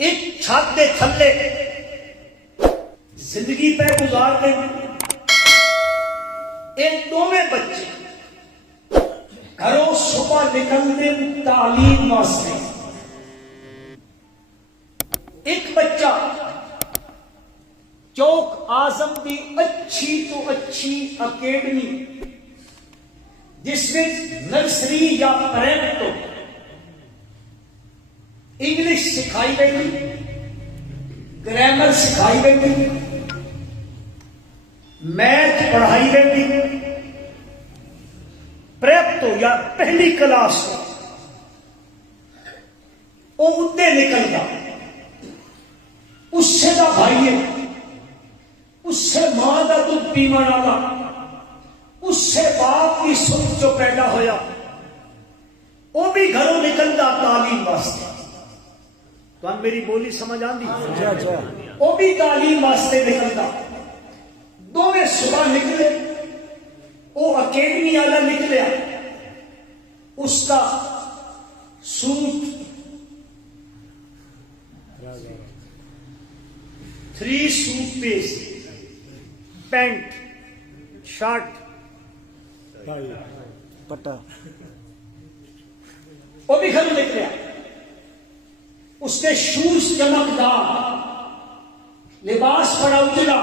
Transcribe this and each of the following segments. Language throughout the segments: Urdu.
ایک چھت دے تھلے زندگی پہ گزار دیں ایک دوویں بچے گھروں صبح نکلتے تعلیم واسطے، ایک بچہ چوک آزم کی اچھی تو اچھی اکیڈمی جس میں نرسری یا پریپ تو انگلش سکھائی گئی، گرامر سکھائی گئی، میتھ پڑھائی گئی، پریپ تو یا پہلی کلاس وہ ادے نکلتا، اس سے دا بھائی ہے، اس سے ماں کا دودھ پیمن والا، اس سے باپ کی سن جو پیدا ہویا وہ بھی گھروں نکلتا تعلیم واسطے۔ تو ہم میری بولی سمجھ آندی؟ وہ بھی تعلیم واسطے نکلتا، دونوں صبح نکلے، وہ اکیڈمی والا نکلیا، اس کا سوٹ 3 سوٹ پیس، پینٹ، شرٹ، پٹا، وہ بھی گھروں نکلیا، اس کے شوز چمکدار، لباس بڑا اجلا،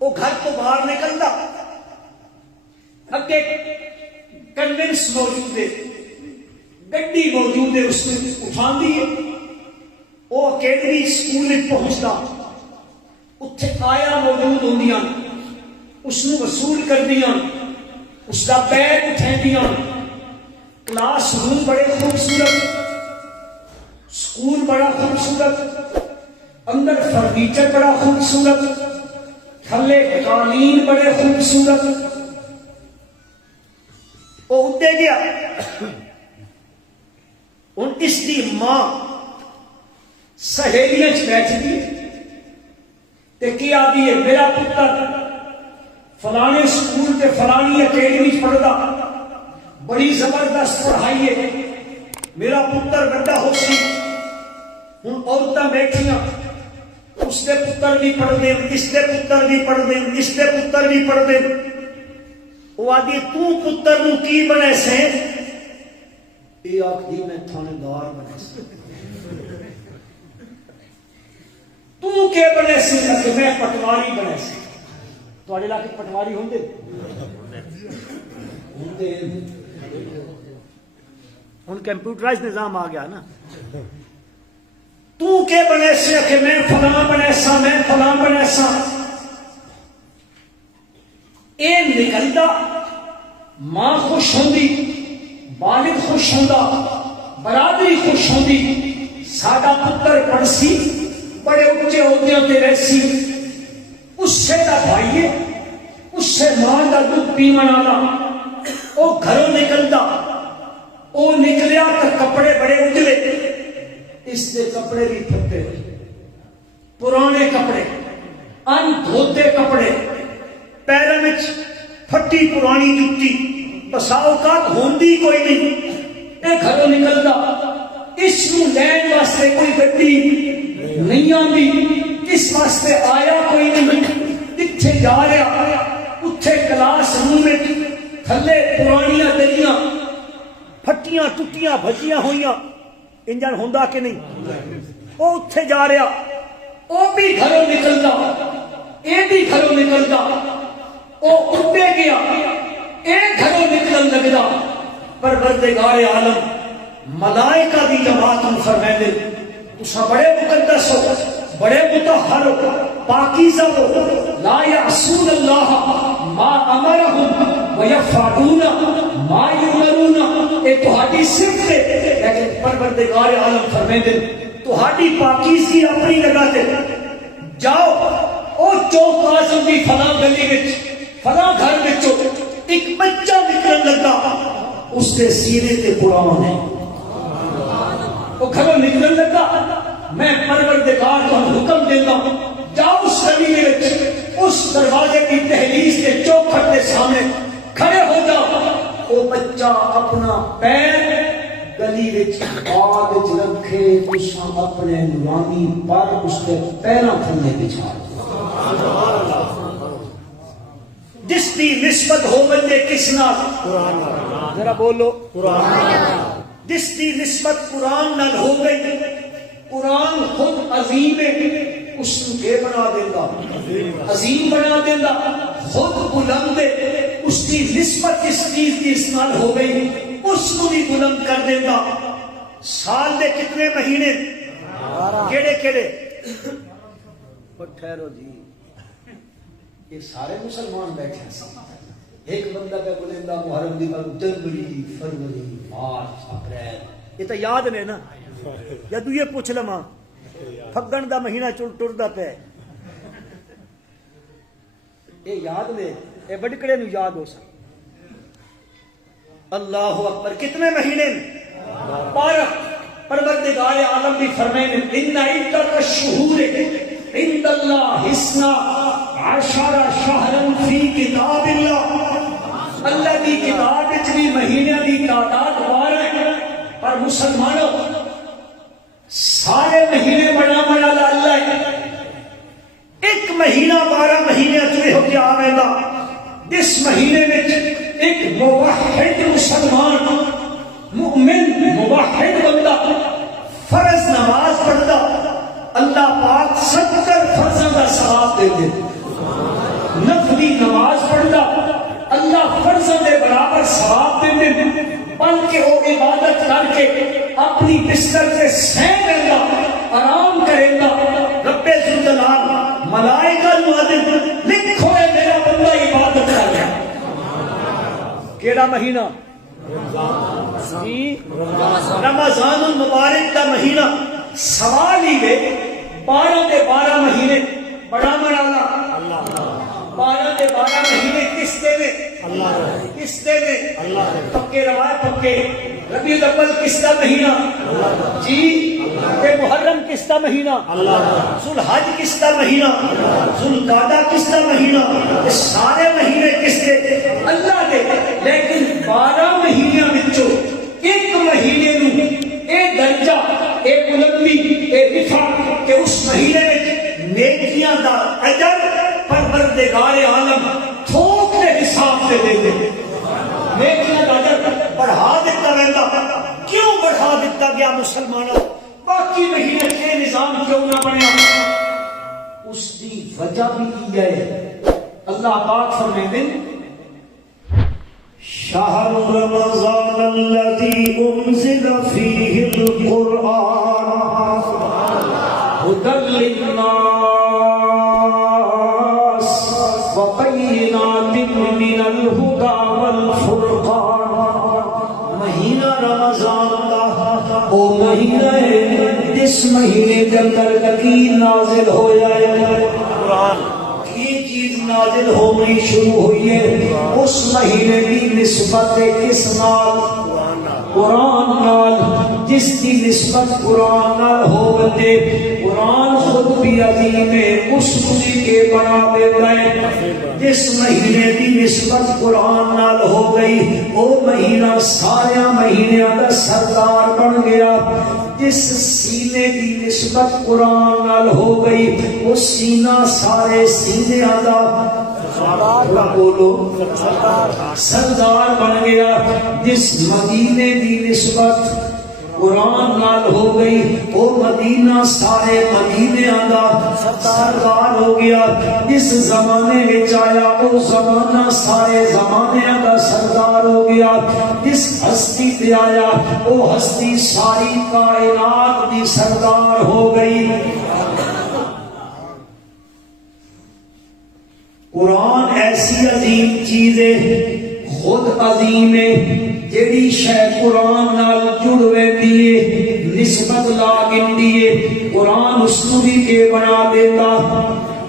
وہ گھر کو باہر نکلتا، اگے کنوینس موجود ہے، گڈی موجود ہے، اس میں اٹھا دیے، وہ اکیڈمی سکول میں پہنچتا، اتنے آیا موجود ہوندیاں، اس نو وصول کر دیا، اس کا بیگ اٹھا دیا، کلاس روم بڑے خوبصورت، سکول بڑا خوبصورت، اندر فرنیچر بڑا خوبصورت، تھلے قالین بڑے خوبصورت، وہ ادے گیا، ان اس کی ماں سہیلیاں بیٹھ گئی تے کیا آدھی ہے میرا پتر فلانے سکول تے فلانی اکیڈمی پڑھتا، بڑی زبردست پڑھائی ہے، میرا پتر بڑا ہو سی، ہوں عورتیں بیٹھیاں، اس کے پتر بھی پڑھ دیں، اس کے پتر بھی پڑھ دیں، اس کے پتر بھی پڑھ دیں، وہ آدھی تو پتر نو کی بنے سے، یہ آخری میں تھانے دار بنے سے، تو کے بنے سے کہ میں پٹواری بنے سے، تو آڑے علاقے پٹواری ہوں دے ان کمپیوٹرائز نظام آ گیا نا، تو کے بنے سے کہ میں فلاں بنے سا، میں فلاں بنے سا، اے نکلتا، ماں خوش ہوندی، والد خوش ہوندا، برادری خوش ہوندی، ساڈا پتر پڑھسی، بڑے اونچے عہدیاں تے رہسی، اس سے دا بھائی ہے، اس سے ماں دا دودھ پیمن والا، وہ گھروں نکلتا، وہ نکلیا تو کپڑے بڑے اجلے، اس کے کپڑے بھی پھٹے ہوئے، پرانے کپڑے، ان دھوتے کپڑے، پیروں میں پھٹی پرانی جُتی، بسا اوقات ہوندی کوئی نہیں، یہ گھروں نکلتا، اس نو لین واسطے کوئی گڈی نہیں آندی، اس واسطے آیا کوئی نہیں، کتھے جا رہا، اتھے کلاس روم میں تھلے پرانیاں دلیاں پھٹیاں ٹٹیاں بھجیاں ہوئیاں، انجن ہوندا کہ نہیں، وہ اتھے جا رہا، وہ بھی گھروں نکلتا، اے بھی گھروں نکلتا، وہ اٹھے گیا، اے گھروں نکلن لگدا، پروردگار عالم ملائکہ دی جماعت فرمائے دے تسا بڑے مقدس ہو، بڑے مطہر ہو، پاکیزہ ہو، لا یعصون اللہ ما امرہم ویفعلون ما یؤمرون، اے تہاڈی صرف ہے، لیکن پروردگار عالم فرمائے دے تہاڈی پاکیزگی اپنی جگہ تے، جاؤ او چوک آزم دی فلاں گلی وچ فلاں گھر وچوں ایک بچہ نکلن لگا، اس کے سینے تے قرآن ہے، وہ گھروں نکلن لگا، میں پروردگار کو حکم دیتا ہوں جاؤ اس گلی میں اس دروازے کی دہلیز کے چوکھٹ کے سامنے کھڑے ہو جاؤ، وہ بچہ اپنا پیر گلی وچ آگ وچ رکھے کے تساں اپنے نورانی پر اس کے پیراں تھلے بچھا دو. جس کی نسبت ہو بندے کس نال؟ ذرا بولو. جس کی نسبت قرآن نال ہو گئی، قرآن خود عظیم ہے، اس کو کے بنا دیتا؟ عظیم بنا دیتا. خود بلند ہے، اس کی نسبت جس چیز کی اس نال ہو گئی اس کو بھی بلند کر دیتا. سال دے کتنے مہینے؟ کیڑے کیڑے؟ ٹھہرو جی، یہ سارے مسلمان بیٹھے ہیں. ایک بندہ پہ بولے محرم دی جنوری فروری مارچ اپریل، یہ تو یاد نے نا. یا تو یہ پوچھ لما پھگن دا مہینہ ٹردا پہ، یہ یاد نے، یہ بڑکڑے نو یاد ہو سکتا. اللہ اکبر. کتنے مہینے؟ 12. پروردگار عالم بھی فرمائے ان عدت الشہور عند اللہ 12 شہرا فی کتاب اللہ. اللہ کی کتاب وچ بھی مہینوں کی تعداد 12 ہے، پر مسلمانوں سارے مہینے بنا اللہ ہے. ایک مہینہ 12 مہینے چوہے ہو کے آئے گا جس مہینے میں ایک موحد مسلمان مومن موحد بندہ فرض نماز پڑھتا، اللہ پاک 70 فرضوں کا ثواب دے دے. نفلی نماز پڑھتا، اللہ فرضوں کے برابر ثواب دے دے. بلکہ وہ عبادت کر کے اپنی بستر سے سہ کرے گا، آرام کرے گا. رب ذوالجلال ملائکہ نو لکھو اے میرا بندہ عبادت کر گیا. کیڑا مہینہ؟ رمضان المبارک کا مہینہ. سوال ہی ہے 12 کے 12 مہینے بڑا مرالا 12 کے 12 مہینے کس دے نے؟ کس دے نے؟ پکے روایت پکے. ربیع الاول کس کا مہینہ؟ جی. کہ محرم کس کا مہینہ؟ ذوالحج کس کا مہینہ؟ ذوالقعدہ کس کا مہینہ؟ یہ سارے مہینے کس دے؟ اللہ دے. لیکن 12 مہینوں وچوں ایک مہینے نو اے درجہ، اے بلندی، اے رفعت کہ اس مہینے میں نیکیاں دا اجر پروردگار عالم تھوک دے حساب سے دے دے. نیکیاں دا اجر بڑھا دیتا رہتا. کیوں بڑھا دیتا گیا مسلمانوں؟ باقی مہینے کے نظام کیوں نہ بنیا؟ اس کی وجہ بھی یہ ہے. اللہ پاک فرماتے ہیں شہر رمضان الذی انزل فیہ القرآن ھدی للناس وبینات من الھدی والفرقان. مہینہ رمضان کا وہ مہینہ ہے جس مہینے کے اندر یقین نازل ہو جائے. قرآن کی چیز نازل ہونے شروع ہوئی ہے. اس مہینے کی نسبت کس نال؟ قرآن نال. جس کی نسبت قرآن نال ہو بندے قرآن خود بھی عظیم ہے، اس خوشی کے بنا دیتا ہے. جس مہینے کی نسبت قرآن نال ہو گئی وہ مہینہ سارے مہینوں کا سردار بن گیا. جس سینے کی نسبت قرآن نال ہو گئی وہ سینہ سارے سینے کا بولو سردار بن گیا. جس مدینے کی نسبت قرآن نال ہو گئی وہ مدینہ سارے مدینہ دا سردار ہو گیا. جس زمانے میں آیا وہ زمانہ سارے زمانے دا سردار ہو گیا. جس ہستی پہ آیا وہ ہستی ساری کائنات دی سردار ہو گئی. قرآن ایسی عظیم چیز ہے، خود عظیم ہے. جیڑی شے قرآن نال جڑ ویندی ہے نسبت لا گندی ہے قرآن اس کو بھی کے بنا دیتا.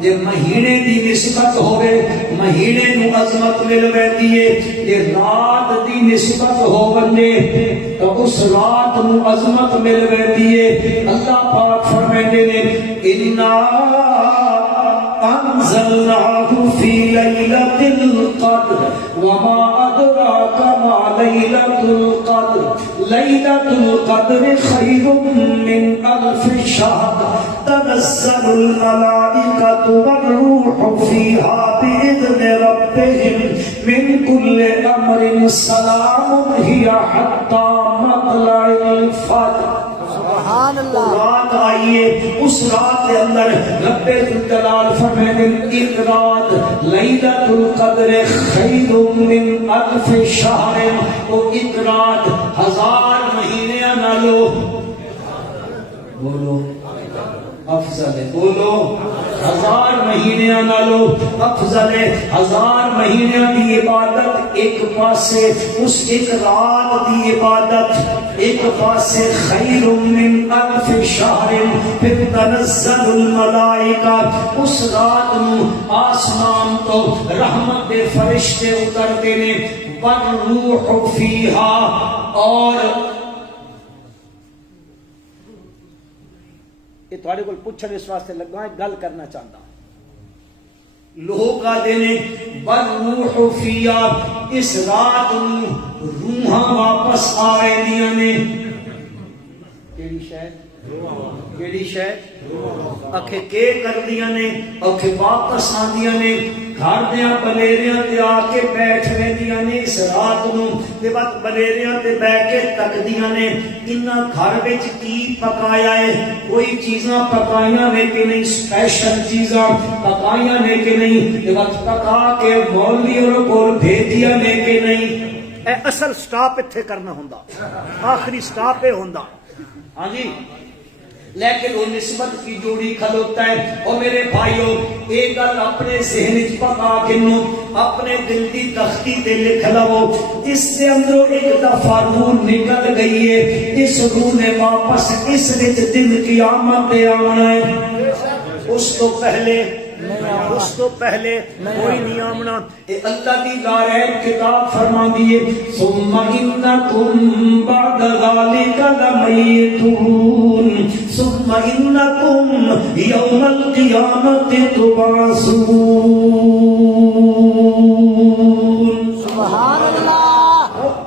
جے مہینے دی نسبت ہوئے مہینے نو عظمت مل ویندی ہے. جے رات دی نسبت ہو بندے تو اس رات نو عظمت مل ویندی ہے. اللہ پاک فرماتے نے انا انزلناہ فی لیلۃ القدر وما ادراک ما لیلۃ القدر لیلۃ القدر خیر من ألف شهر تنزل الملائكة والروح فيها بإذن ربهم من كل أمر سلام هي حتى مطلع الفجر. سبحان اللہ. رات آئیے اس رات کے اندر رب الجلال فرماتے ہیں ایک رات لیلۃ القدر خیر من الف شہر، وہ ایک رات 1000 مہینے نالو بولو افضل ہے، بولو 1000 مہینے نالو افضل ہے. 1000 مہینے کی عبادت ایک پاسے، اس ایک رات کی عبادت ایک پاسے خیر من الف شہر. پھر تنزل الملائکہ، اس رات نو آسمان تو رحمت دے فرشتے اترتے نے، والروح فیہا، اور یہ تھوڑے کو پوچھنے اس واسطے لگا ہے، گل کرنا چاہتا لوگ آدھے نے والروح فیہا، اس رات نو روحاں واپس آئے دیا نے. کیڑی شاید کیڑی شاید اکھے کے کر دیا نے، اکھے واپس آندیا نے، گھر دیاں بلیریاں تے آ کے بیٹھ رہندیاں نے اس رات نو. تے وقت بلیریاں تے بیٹھ کے تکدیاں نے انہاں گھر وچ کی پکایا ہے، کوئی چیزاں پکائیاں نے کہ نہیں، اسپیشل چیزاں پکائیاں نے کہ نہیں، تے وقت پکا کے مولوی اور کول بھیجیاں نے کہ نہیں. اے اصل سٹاپ ایتھے کرنا ہوندا، آخری سٹاپ اے ہوندا. ہاں جی، لیکن وہ نسبت کی جوڑی کھلوتا ہے. اور میرے بھائیوں، ایک گل اپنے ذہن وچ پکا کے نو اپنے دل دی تختی تے لکھ لو، اس سے اندروں ایک دفعہ روح نکل گئی ہے، اس روح نے واپس اس وچ دن قیامت دے آنا ہے. اس تو پہلے کوئی نہیں آمنا. اے اللہ دی دارین کتاب فرما دیے ثم انکم بعد ذالک لمیتون ثم انکم یوم القیامت تبعثون. سبحان اللہ.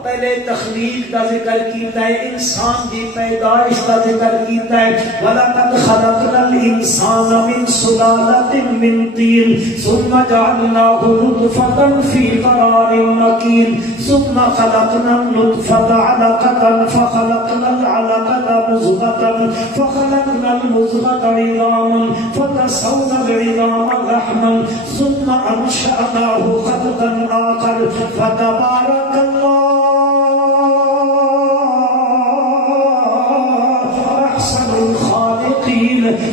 پہلے تخلیق کا ذکر کیتا ہے، انسان کی پیدائش کا ذکر کیتا ہے. وَلَقَدْ خَلَقْنَا الْإِنسَانَ مِنْ سُلَالَةٍ مِنْ طِينٍ ثُمَّ جَعَلْنَاهُ نُطْفَةً فِي قَرَارٍ مَكِينٍ ثُمَّ خَلَقْنَا النُّطْفَةَ عَلَقَةً فَخَلَقْنَا الْعَلَقَةَ مُضْغَةً فَخَلَقْنَا الْمُضْغَةَ عِظَامًا فَكَسَوْنَا الْعِظَامَ لَحْمًا ثُمَّ أَنشَأْنَاهُ خَلْقًا آخَرَ فَتَبَارَكَ اللَّهُ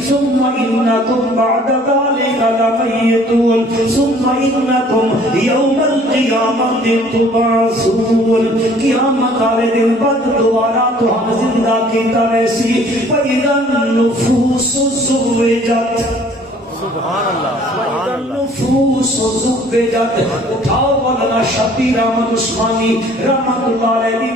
ثم إنكم بعد ذلك لميتون ثم إنكم يوم القيامة تبعثون. قیامت والے دن بعد دوبارہ تو ہم زندہ کی طرح سی. فإذا النفوس زوجت. سبحان اللہ. سبحان اللہ. النفوس زوجت. اٹھاؤ مولانا شبیر احمد عثمانی رحمت اللہ علیہ دی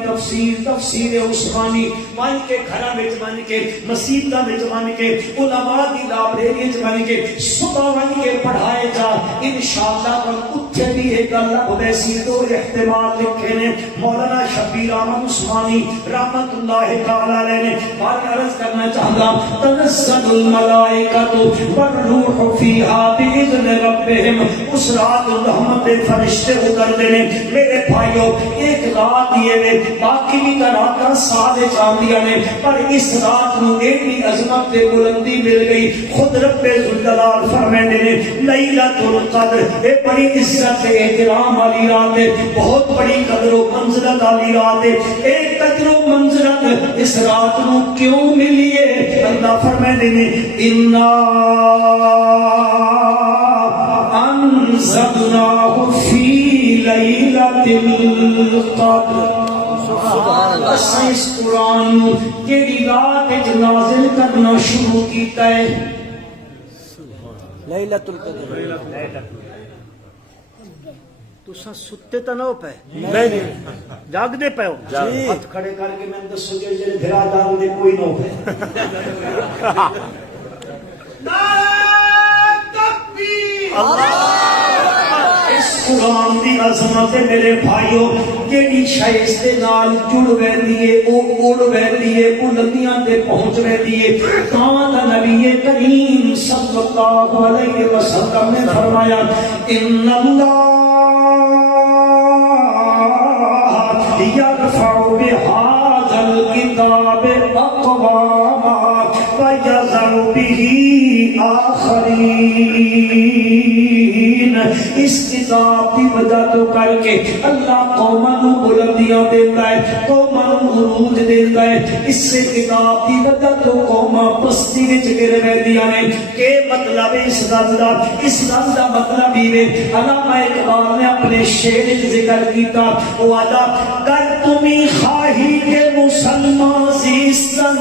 تفسیر عثمانی مان کے گھراں وچ مان کے مسجداں وچ مان کے علماء دی لائبریری وچ مان کے صبح مان کے پڑھائے جا. انشاءاللہ ہم اتھے بھی ایک گل ہوے سی دو احتمال لکھے نے مولانا شبیر احمد عثمانی رحمت اللہ تعالی علیہ نے. بات عرض کرنا چاہتا تنزل الملائکۃ والروح فیہا بإذن ربہم. اس رات رحمت دے فرشتے اترتے نے. میرے بھائیوں، ایک رات یہ ہے، باقی بھی راتاں سال چاندیاں نے، پر اس رات نو ایڈی عظمت تے بلندی مل گئی. خود رب ذوالجلال فرماتے نے لیلۃ القدر اے بڑی عزت تے احترام والی رات ہے، بہت بڑی قدر و منزلت والی رات ہے. ایک قدر و منزلت اس رات نو کیوں ملی ہے؟ اللہ فرماتے نے انا انزلناہ فی لیلۃ القدر. اساں اس قرآن کیڑی رات وچ نازل کرنا شروع کیتا ہے؟ لیلۃ القدر. تساں ستے تے نہ ہو پے؟ نہیں. جاگ دے پے ہو؟ ہاتھ کھڑے کر کے میں دسو جے جڑے برادر دے کوئی نہ ہو پے. نعرہ تکبیر. اس قرآن دی عظمت میرے بھائیو جیڑی شے اس دے نال جڑ ویندی ہے او اڑ ویندی ہے بلندیاں تے پہنچ ویندی ہے تاں دا نبی کریم صلی اللہ علیہ وسلم نے فرمایا ان اللہ یرفع بہذا الکتاب اقواما ویذر بہ آخرین اس کتاب کی وجہ تو کر کے اللہ قوماں نو بلندیاں دیندا ہے قوماں نو عروج دیندا ہے اس سے کتاب کی وجہ تو قوماں پستی وچ گر رہندیاں نے کہ مطلب اس گل دا مطلب یہ علامہ اقبال نے اپنے شعر وچ ذکر کیتا او آدا گر تمہیں خواہی کہ مسلمان زیستن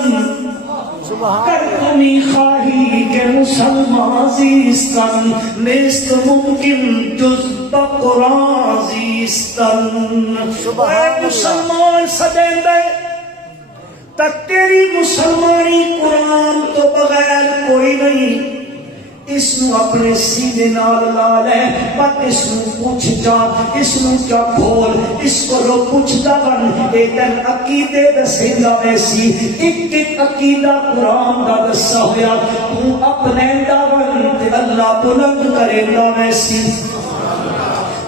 کر تمہیں خواہی کہ مسلمان زیستن نیست ممکن جز بقرآن زیستن اے مسلمان سدین دے تک تیری مسلمانی قرآن تو بغیر کوئی نہیں اس نو اپنے سینے نال لا لے پر اس نو پوچھ جا اس نو جا کھول اس کو رو پوچھتا بن اے تن عقیدے دسیندا ویسی ایک ایک عقیدہ قرآن دا دسا ہویا تو اپنے دا بن تے اللہ بلند کریندا ویسی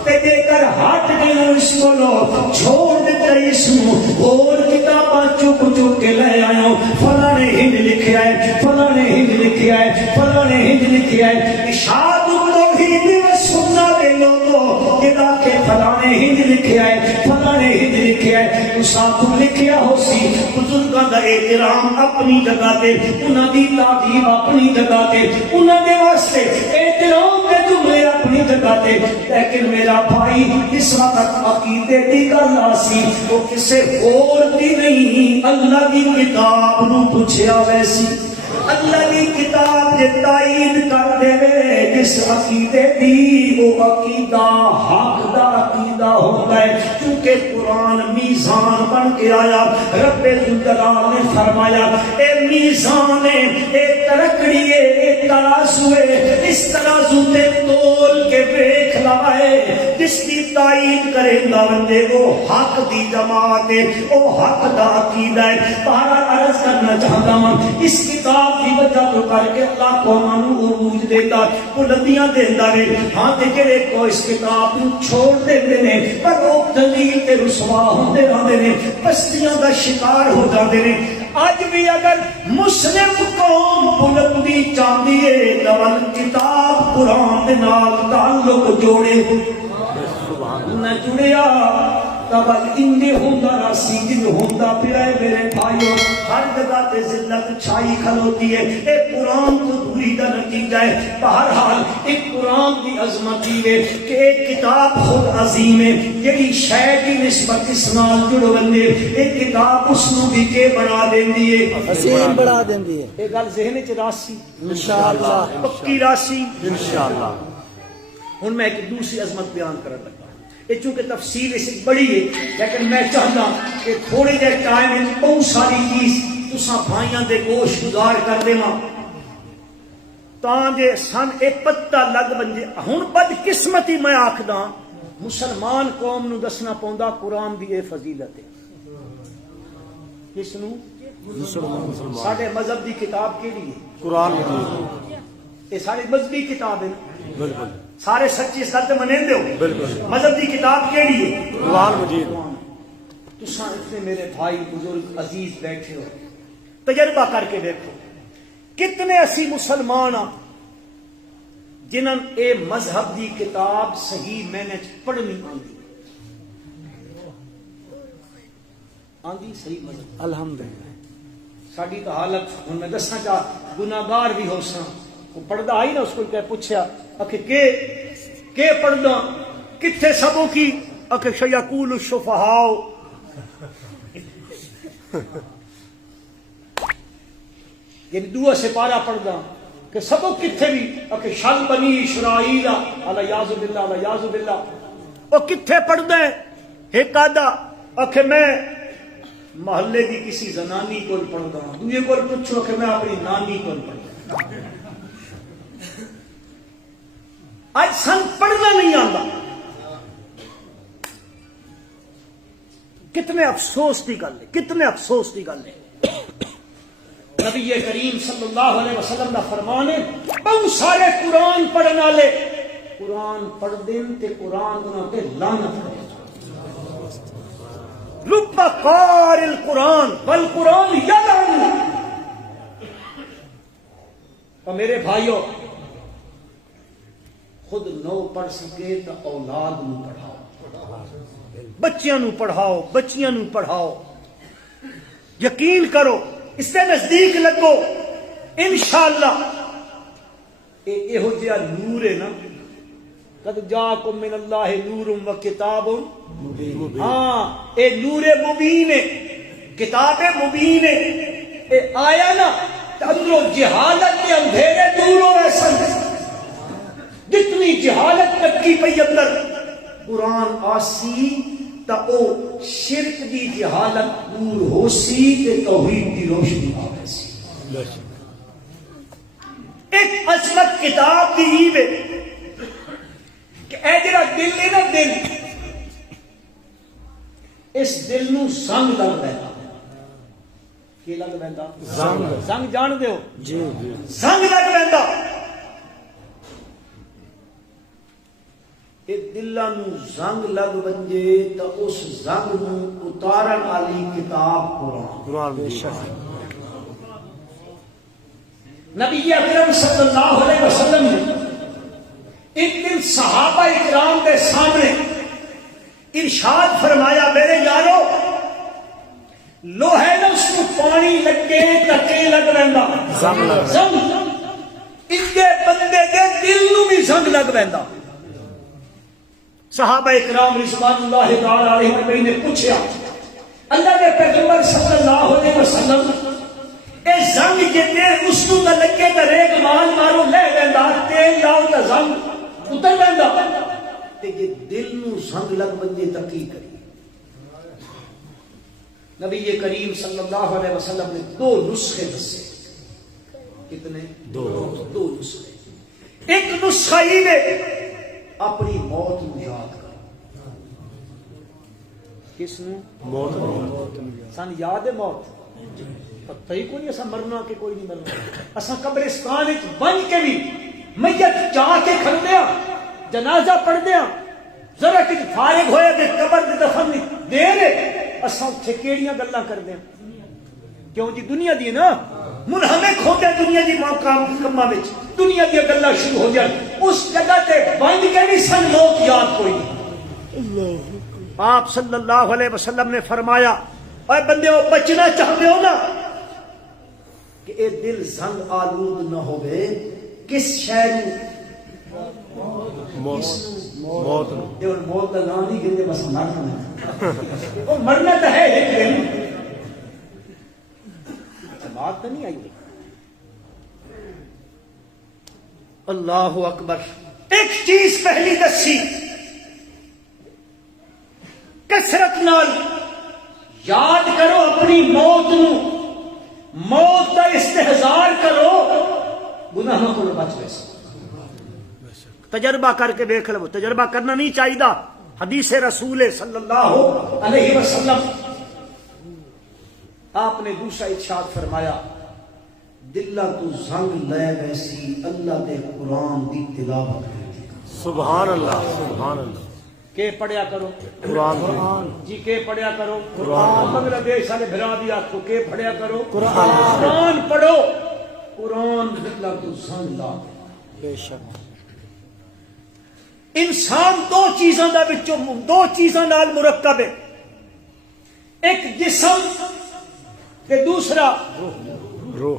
تے جے کر ہٹ گئے اس کو لو چھوڑ دیتے اس نو اور کتاباں چک چک کے لے آئے فلاں نے ہند لکھیا ہے فلاں نے ہند لکھیا ہے فلاں نے ہند لکھیا ہے اشاعت التوحید و سنت دے لوگوں جدا کہ فلاں نے ہند لکھیا ہے فلاں نے ہند لکھیا ہے اساں لکھیا ہو سی بزرگاں دا احترام اپنی جگہ تے انہاں دی تعظیم اپنی جگہ تے انہاں دے واسطے احترام دے جملے اپنی جگہ تے لیکن میرا بھائی اس وقت عقیدے دی گل آسی وہ کسے اور دی نہیں اللہ کی کتاب نو پوچھیا ویسی اللہ کی کتاب جے تائید کر دے جس عقیدے دی وہ عقیدہ حق دا عقیدہ ہوتا ہے کیونکہ قرآن میزان بن کے آیا رب ذوالجلال نے فرمایا اے میزان اے ترکڑی اے ترازو اس ترازو تے تول کے دیکھ لائے جس کی تائید کرے گا بندے وہ حق دی جماعت ہے وہ حق دا عقیدہ ہے پارا عرض کرنا چاہتا ہوں اس کتاب کی وجہ تو کر کے اللہ قوماں نو عروج دیتا بلندیاں دیندا ہے ہاں تے جڑے کو اس کتاب نو چھوڑ دیندے نے پر وہ ذلیل تے رسوا ہوندے رہندے نے پستیاں دا شکار ہو جاندے نے اج بھی اگر مسلم قوم بلندی چاہتی ہے تو کتاب قرآن دے نال تعلق جوڑے نہ جڑیا تب انجے ہوندا راسی جن ہوندا پھرائے میرے بھائیو ہر جگہ تے ذلت چھائی کھلوتی ہے اے قرآن تو دوری دا نتیجہ ہے بہرحال ایک قرآن کی عظمت ہے کہ ایک کتاب خود عظیم ہے جڑی شے کی نسبت اس نال جڑ بندے ایک کتاب اس نو بھی کے بنا دیندی ہے حسین بڑھا دیندی ہے اے گل ذہن وچ راسی انشاءاللہ پکی راسی انشاءاللہ ہن میں ایک دوسری عظمت بیان کرن لگا یہ چونکہ تفصیل اس بڑی ہے لیکن میں چاہتا کہ تھوڑے جے ٹائم میں بہت ساری چیز تساں بھائیاں دے گوش گزار کر دیواں تاں جے سن ایک پتہ لگ ونجے ہن بد قسمتی میں آکھدا مسلمان قوم نو دسنا پوندا قرآن دی اے فضیلت ہے کس نو مسلمان ساڈے مذہب دی کتاب کیڑی ہے قرآن مجید یہ ساری مذہبی کتاب ہے بالکل سارے سچی اس گل تے منیندے ہو بالکل مذہب دی کتاب کیڑی ہے قرآن مجید تساں اتنے میرے بھائی بزرگ عزیز بیٹھے ہو تجربہ کر کے دیکھو کتنے اسی مسلمان ہاں جنہاں اے مذہب دی کتاب صحیح معنی چ پڑھنی آندی آندی صحیح مذہب الحمدللہ ساڈی تو حالت ہن میں دسنا چاہ گناہگار بھی ہو ساں وہ پڑھدا آئی نا اس کو کہ پوچھیا کہ کے پڑھدا کتھے سبوں کی کہ شیقول الشفہاء یعنی دعا سپارہ پڑھدا کہ سبق کتھے بھی کہ شل بنی اسرائیل الیاذ باللہ الیاذ باللہ او کتھے پڑھدا ہے ایک آدھا کہ میں محلے دی کسی زنانی کو پڑھدا ہوں دوسرے کو پوچھو کہ میں اپنی نانی کو پڑھدا آج سن پڑھنا نہیں آتا کتنے افسوس کی گل ہے، کتنے افسوس کی گل ہے۔ نبی کریم صلی اللہ علیہ وسلم کا فرمان ہے بہت سارے قرآن پڑھنے والے قرآن پڑھ دین تے قرآن انہاں تے لعنت کرے رب قار القرآن والقرآن یلعن۔ اور میرے بھائیوں خود نو پڑھ سکے تو اولاد نو پڑھاؤ، بچیاں نو پڑھاؤ، بچیاں نو پڑھاؤ، یقین کرو اس سے نزدیک لگو انشاءاللہ۔ یہو جہا نور ہے نا، قد جاءکم من اللہ نور و کتاب، ہاں اے نور مبین ہے، کتاب مبین ہے، اے آیا نا اندروں جہالت کے اندھیرے دور ہو رہے سن۔ جتنی جہالت تکی پئی اندر قرآن آسی تا او شرک دی جہالت دور ہو سی تے توحید دی روشنی آوے سی۔ ایک عظمت کتاب دی ہی ہے کہ اے جڑا دل ہے نا، دل اس دل نو زنگ لگ پیندا۔ کی لگ پیندا؟ زنگ جان دیو جی جی زنگ لگ پیندا۔ اے دلاں نو زنگ لگ ونجے تا اس زنگ نو اتارن والی کتاب قرآن۔ قرآن بے شک نبی اکرم صلی اللہ علیہ وسلم نے ایک دن صحابہ اکرام کے سامنے ارشاد فرمایا، میرے یارو لوہے نہ اس کو پانی لگے تکے لگ رہندا زنگ لگ زنگ اندے بندے دے دل نو بھی زنگ لگ پیندا۔ صحابہ اکرام رضوان اللہ تعالی علیہ وسلم نے پوچھا اللہ کے پیغمبر صلی اللہ علیہ وسلم اے زنگ جتے اس نو نہ لگے تے ریگ مال مارو لے لیندا، تیل لاؤ تے زنگ اتر رہندا، تے جے دل نو زنگ لگ ونجے تے کی کری؟ نبی کریم صلی اللہ علیہ وسلم نے دو نسخے دسے۔ کتنے؟ دو نسخے۔ ایک نسخہ ہی نے اپنی موت نو یاد کرو۔ کس نو؟ موت سن یاد ہے موت، پتہ ہی کوئی اسا مرنا کہ کوئی نہیں مرنا۔ اسا قبرستان وچ بن کے بھی میت چاہ کے کھڑنے ہاں، جنازہ پڑھدے ہاں، ذرا کہ فارغ ہوئے تے قبر دے دفن دے رے اسا اتھے کیڑیاں گلاں کردے ہاں؟ کیوں جی دنیا دی نا منہمک ہوتے دنیا دی کماں وچ، دنیا دی گلاں شروع ہو جان، اس جگہ تے بن کے بھی سن موت یاد کوئی نہیں۔ آپ صلی اللہ علیہ وسلم نے فرمایا، اے بندیو بچنا چاہتے ہو نا کہ اے دل زنگ آلود نہ ہوئے کس شے نو؟ موت یہ موت کا نام نہیں کہتے، بس مرنا۔ وہ مرنا تو ہے ایک دن، بات تو نہیں آئی۔ اللہ اکبر۔ ایک چیز پہلی دسی، کثرت نال یاد کرو اپنی موت نو، موت کا استحضار کرو، گناہوں کو بچ گئے۔ تجربہ کر کے دیکھ لو، تجربہ کرنا نہیں چاہیے۔ حدیث رسول صلی اللہ علیہ وسلم آپ نے دوسرا ارشاد فرمایا، دلہ تو زنگ لے ویسی اللہ دے قرآن دی تلاوت کرتی۔ سبحان اللہ سبحان اللہ۔ کہ پڑھیا کرو قرآن جی، کہ پڑھیا کرو قرآن۔ بنگلہ دیش والے بھرا بھی آپ کو کہ پڑھیا کرو قرآن۔ قرآن پڑھو، قرآن دلہ تو زنگ لا دے۔ بے شک انسان دو چیزاں دا وچوں دو چیزاں نال مرکب ہے، ایک جسم تے دوسرا روح۔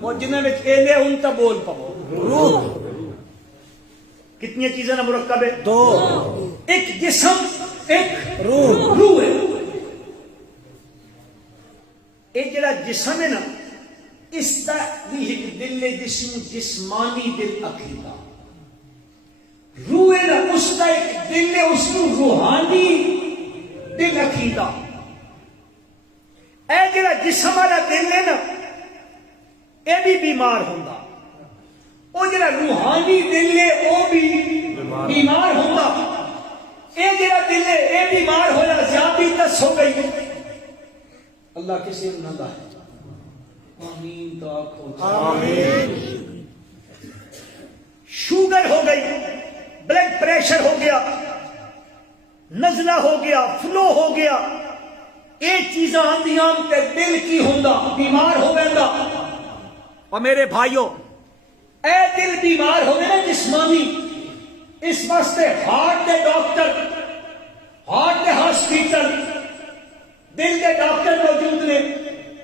وہ جنہیں وچ ایلے ہن تا بول پاؤ روح۔ کتنی چیزیں مرکب ہے؟ دو۔ ایک جسم ایک روح۔ روح ہے۔ ایک جڑا جسم ہے نا، اس دا بھی ایک دل ہے، جسم جسمانی دل عقیدہ۔ روح ہے نا، اس کا ایک دل ہے، اس کو روحانی دل عقیدہ۔ اے جڑا جسم والا دل ہے نا، اے بھی بیمار ہوگا، وہ جڑا روحانی دل ہے وہ بھی بیمار ہوگا۔ اے جڑا دل ہے اے بیمار ہویا زیادتی تس ہو گئی اللہ کسی نہ نہ آمین تو آنکھوں آمین. شوگر ہو گئی، بلڈ پریشر ہو گیا، نزلہ ہو گیا، فلو ہو گیا، یہ چیزاں آندیاں تے دل کی ہوندا بیمار ہو گندا. اور میرے بھائیوں اے دل بیمار ہو گئے نا جسمانی، اس واسطے heart they doctor, heart they hospital, دل دے ڈاکٹر موجود نے،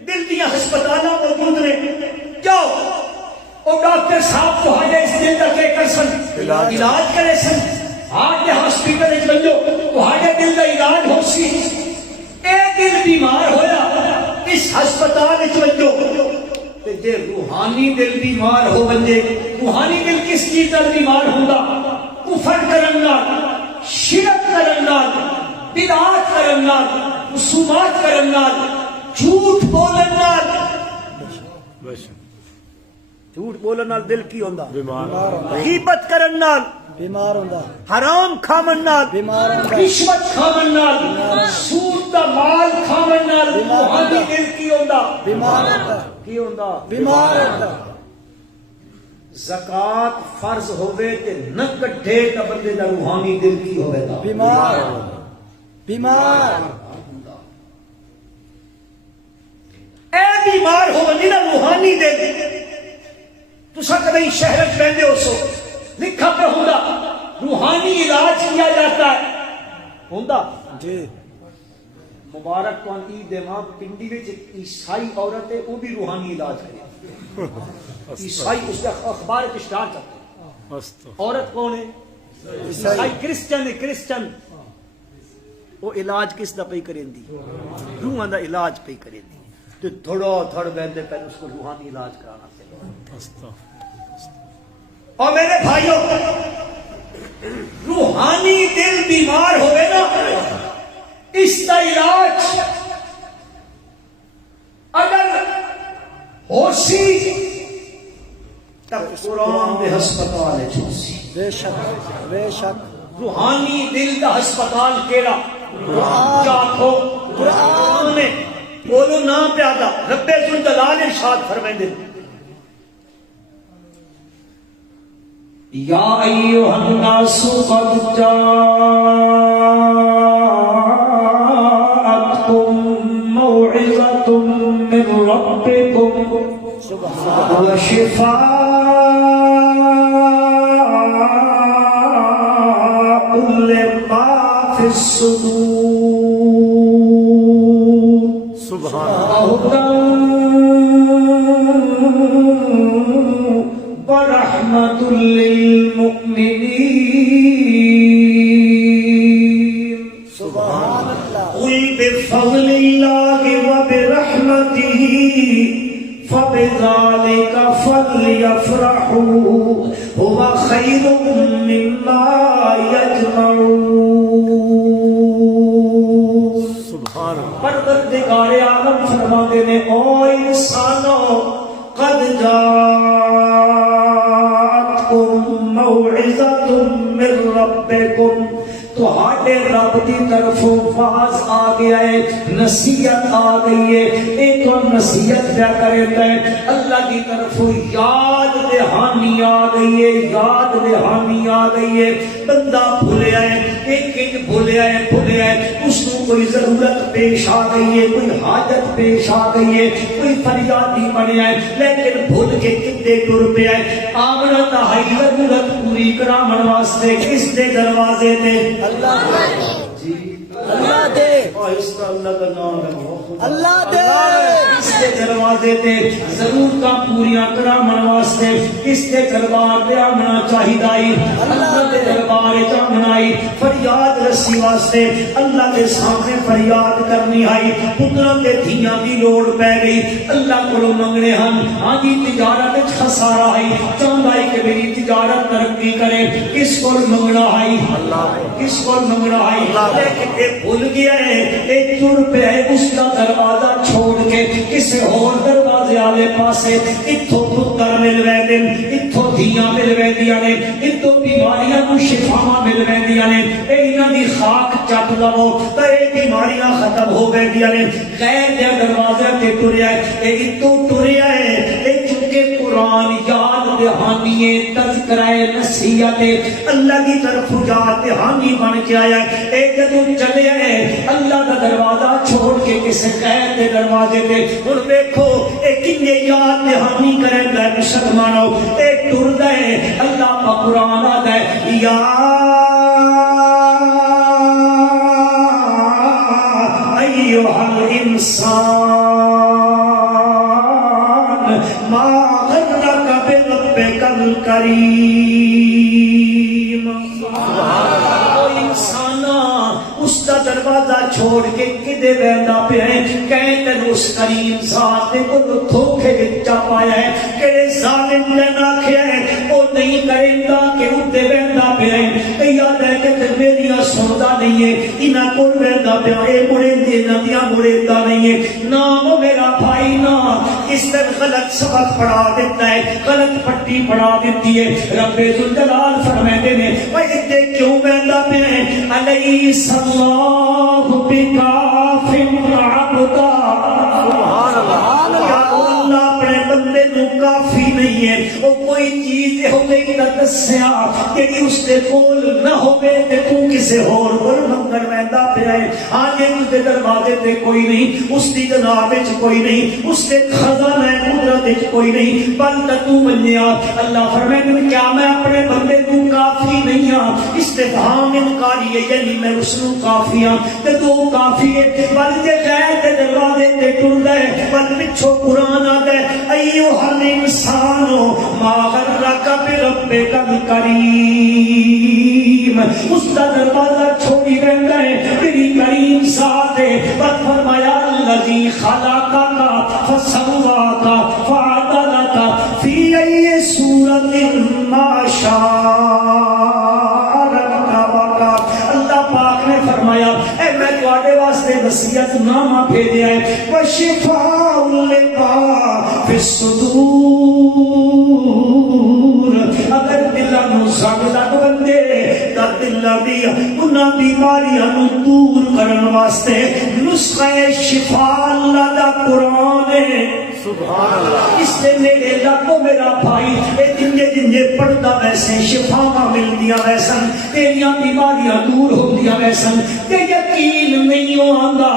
دل دیا ہسپتال موجود نے. جاؤ او ڈاکٹر صاحب تہاڈے اس دل دا کے کر سن علاج کرے سن. ہارٹ دے ہاسپیٹل وچ وجو تہاڈے دل دا علاج ہو سی. اے دل بیمار ہویا اس ہسپتال وچ وجو تے جے روحانی دل بیمار ہو ونجے، روحانی دل کس چیز نال بیمار ہوندا؟ کفر کرن نال، شرک کرن نال، بدعات کرن نال، رسومات کرن نال، جھوٹ بولن نال. جھوٹ بولن نال دل کی ہوندا؟ بیمار. غیبت کرن نال بیمار ہوندا، حرام کھاون نال، بیمار ہوندا، رشوت کھاون نال، سود دا مال کھاون نال روحانی دل کی ہوندا؟ بیمار ہوندا، کی ہوندا؟ بیمار ہوندا. زکات فرض ہوے تے نہ کٹھے تے بندے دا روحانی دل کی ہوے گا؟ بیمار، بیمار. اے بیمار ہو بندی نا روحانی دل. تسا کبھی شہر میں رہندے ہو سو لکھا پہ ہوندا روحانی علاج کیا جاتا ہے ہوندا. جی مبارک کون عید ماں پنڈی وچ عیسائی عورت ہے وہ بھی روحانی علاج کرے. عیسائی اس کا اخبار کے اسٹار کرتے مست. عورت کون ہے؟ عیسائی. کرسچن ہے کرسچن. وہ علاج کس دا پئی کریندی؟ روحاں دا علاج پئی کریندی. تو تھوڑا تھوڑ بندے پہلے اس کو روحانی علاج کرانا چاہیے. مست. اور میرے بھائیوں روحانی دل بیمار ہوئے نا اس کا علاج اگر ہو سی تب قرآن دے ہسپتال ہے چھوسی. بے شک، بے شک. روحانی دل دا ہسپتال کیڑا؟ جاکھو قرآن نے بولو نہ پیادا رب ذوالجلال ارشاد فرمائندے یا ایھا الناس قد جاءتکم موعظۃ من ربکم وشفاء لما فی الصدور سبحان ورحمۃ للمؤمنین. سبحان اللہ. قل بفضل اللہ وبرحمتہ فبذلک فلیفرحوا هو خیر مما یجمعون. سبحان. پروردگار عالم فرماتے ہیں او انسانو قد جاءتکم موعظۃ من ربکم، تہاڈے رب دی طرفوں واز آ گیا ہے، نصیحت آ گئی ہے. ایک اور نصیحت کیا کرتا ہے اللہ کی طرفوں یاد دہانی آ گئی ہے، یاد دہانی آ گئی ہے. بندہ بھولیا ہے، ایک ایک بھولیا ہے اس کو کوئی ضرورت پیش آ گئی ہے، کوئی حاجت پیش آ گئی ہے، کوئی فریادی بنیا ہے لیکن بھول کے کتے ٹر پیا ہے. آمنا تہائی ضرورت پوری کرامن واسطے کس دے دروازے تے؟ اللہ جی اللہ دے، آہستہ اللہ کا نام لو. اللہ دے. اس کے دروازے تے ضرورتاں پوریاں کرامن واسطے اس کے دربار تے آمنا چاہیے. اللہ دے دربار وچ آمنا آئی فریاد رسی واسطے اللہ دے سامنے فریاد کرنی آئی. پتراں تے دھیاں دی لوڑ پے گئی اللہ کولوں منگنے ہن. ہاں جی تجارت وچ خسارا آئی چاہندا ہے کہ میری تجارت ترقی کرے. کس کول منگنا آئی؟ اللہ. کس کول منگنا آئی؟ لیکن اے بھول گیا ہے ایک تر پہ اس کا دروازہ چھوڑ کے کسی اور دروازے والے پاسے اتھوں پتر مل ویندے اتھوں دھیاں مل ویندیاں نے اتھوں بیماریاں کو شفاواں مل ویندیاں نے اے انہاں دی خاک چٹ لو تے اے بیماریاں ختم ہو ویندیاں نے غیر دے دروازے تے ٹریا اے اتھوں ٹریا ہے اے چونکہ قرآن یاد دہانی تذکرہ نصیحت اللہ کی طرف یاد دہانی بن کے آیا ہے اے جدوں چلے آئے اللہ کا دروازہ چھوڑ کے کسی غیر کے دروازے پہ ہن دیکھو اے کنے یاد دہانی کرے گا مسلمانوں اے ٹردا ہے اللہ کا قرآن آتا ہے یا ایھا الانسان ما غرک بربک الکریم اس کا دروازہ چھوڑ کے کدے ویندا پیا ہے کہیں تینوں اس کریم ذات کو دھوکے وچ پایا ہے کہ ظالم نے آکھیا ہے او نہیں کریندا کہ اُتے ویندا پیا ہے یاد ہے کہ میریاں سندا نہیں ہے انہاں کول ویندا پیا اے مڑے دے ندیاں مڑے دا نہیں ہے نام میرا بھائی نا اس نے غلط سبق پڑھا دیتا ہے غلط پٹی پڑھا دیتی ہے رب ذوالجلال فرماتے ہیں اوے تے کیوں ویندا پیا ہے علیہ اللہ بکاف عبدا سبحان اللہ اللہ اپنے بندے نو کافی نہیں ہے وہ کوئی چیز ہو گئی نہ دسیا کہ اس دے کول نہ ہوے تے تو کسے اور کول منگن ویندا پیا ہے ہاں جے اس دے دروازے تے کوئی نہیں اس دی جناب وچ کوئی نہیں اس دے خزانہ قدرت وچ کوئی نہیں بل تو منیا اللہ فرمائے کیا میں اپنے بندے نو کافی نہیں ہاں استفہام انکاری ہے یعنی میں اس نو کافی ہاں تے تو کافی ہے بل جے غیر دے دروازے تے ٹردا ہے بل پچھو قرآن آتا ہے ایھا الانسان ما غرک بربک الکریم اس کا دروازہ چھوڑی رہتا ہے تیری کریم ذات ہے بس فرمایا الذی خلقک فسواک فعدلک فی ای صورت ما شاء رکبک اللہ پاک نے فرمایا اے میں تواڈے واسطے نصیحت نامہ بھیجیا ہے وشفاء لما فی الصدور اگر دلاں نو زنگ لگ بندے تا دلاں دی انہاں بیماریاں نو دور کرن واسطے نسخہ شفا اللہ دا قرآن ہے سبحان اللہ اس نے میرے لگو میرا بھائی اے جنجے جنجے پڑھتا ویسے شفاواں ملدیاں ویسن تیریاں بیماریاں دور ہوندیاں ویسن تے یقین نہیں آندا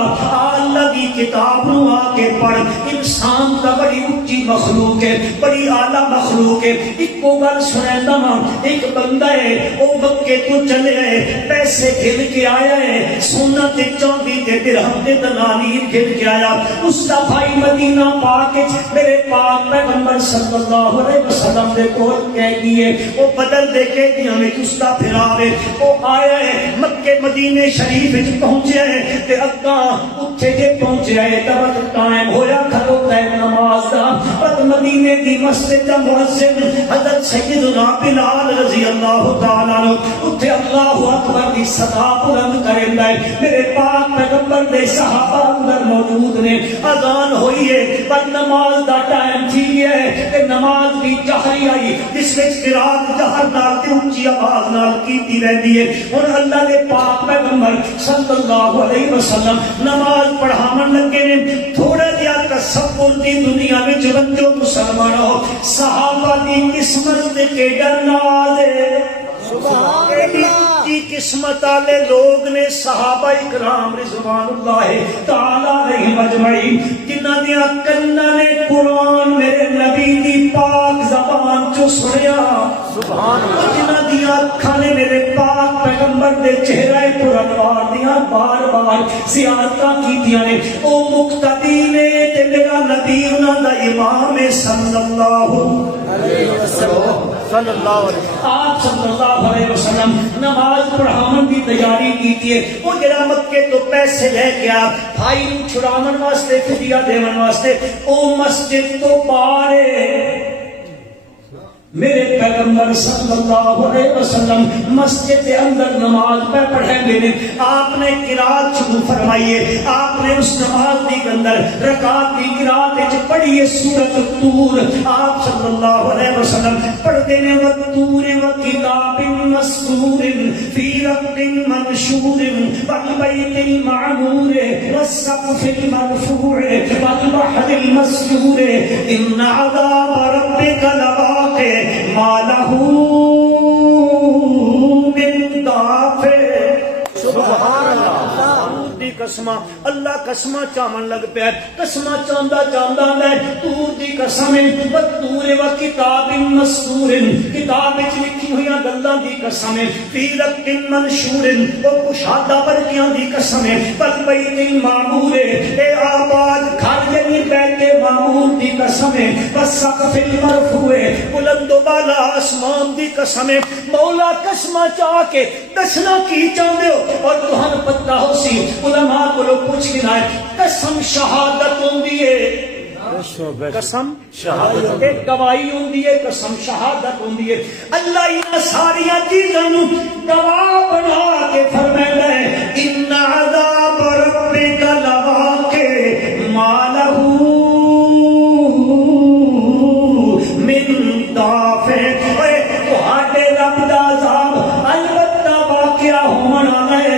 اللہ دی کتاب نو آ کے پڑھ انسان دا بڑی اونچی مخلوق ہے بڑی اعلی مخلوق ہے اکو گل سنیندا ہاں ایک بندہ ہے او مکے تو چلے ہے پیسے گھل کے آیا ہے سونا تے چاندی تے درہم تے دنانیر گھل کے آیا اس دا بھائی مدینہ پاک میرے پاک پیغمبر صلی اللہ علیہ وسلم دے کول کہہ دیے وہ بدل دے کے دیاں میں کستا پھراوے وہ آیا ہے مکے مدینے شریف وچ پہنچیا ہے تے اگاں اٹھے جے پہنچیا ہے تب ٹائم ہویا کھلوتا ہے نماز دا پر مدینے دی مسجد دا مؤذن حضرت سیدنا بلال رضی اللہ تعالی عنہ اٹھے اللہ اکبر دی صدا بلند کریندا ہے میرے پاک پیغمبر دے صحابہ اندر موجود نے اذان ہوئی ہے پر نماز دا ٹائم تھی ہے کہ نماز بھی جہری آئی جس وچ قرات جہر نال تے اونچی آواز نال کیتی رہندی ہے اور اللہ دے پاک پیغمبر صلی اللہ علیہ وسلم نماز پڑھاون لگے نے تھوڑا جہا تصور دی دنیا وچ بندو مسلمانو صحابہ دی قسمت تے کیڑا ناز ہے سبحان اللہ کی قسمت والے لوگ نے صحابہ اکرام رضوان اللہ تعالی علیہم اجمعین جنہاں دیاں کناں نے قرآن میرے نبی دی پاک زبان چوں سنیا سبحان اللہ جنہاں دیاں اکھاں نے میرے پاک پیغمبر دے چہرے پر انوار دیاں بار بار زیارتاں کیتیاں نے او مقتدی نے تے میرا نبی انہاں دا امام صلی اللہ علیہ وسلم صلی اللہ علیہ وسلم آپ صلی اللہ علیہ وسلم نماز پڑھاون کی تیاری کیتی ہے وہ جڑا مکے تو پیسے لے کے آ بھائی نو چھڑاون واسطے فدیہ دیون واسطے او مسجد تو باہر میرے پیغمبر صلی اللہ علیہ وسلم مسجد کے اندر نماز پہ پڑھیں گے، آپ نے قرات شروع فرمائیے، آپ نے اس نماز کے اندر رکعت کی قرات وچ پڑھیے سورۃ الطور، آپ صلی اللہ علیہ وسلم پڑھتے ہیں والطور وکتاب مسطور فی رق منشور والبیت المعمور والسقف المرفوع والبحر المسجور ان عذاب ربک لواقع ما له من دافع۔ سبحان اللہ۔ دی قسمہ اللہ قسمہ چاون لگ پیا، قسمہ چاندا چاندا ہے، تور دی قسم ہے، تور و کتاب مسطور، کتاب وچ لکھی ہوئی گلاں دی قسم ہے، فی رق منشور، او کشادہ برکیاں دی قسم ہے، بل بیت المعمور، اے آباد گھر یعنی بیت معمور دی قسم ہے، والسقف المرفوع، بلند و بالا آسمان دی قسم ہے۔ مولا قسمہ چاہ کے دسنا کی چاہتے ہو؟ اور تمہیں پتہ ہو سی علماء کو لوگ پوچھ کے لائے قسم شہادت ہوندی ہے، قسم شہادت ایک گواہی ہوندی ہے، قسم شہادت ہوندی ہے۔ اللہ ان ساری چیزوں گواہ بنا کے فرمایا ہے ان عذاب ربک لواقع ما له من دافع، تہاڈے رب دا عذاب البتہ واقعہ ہونا ہے،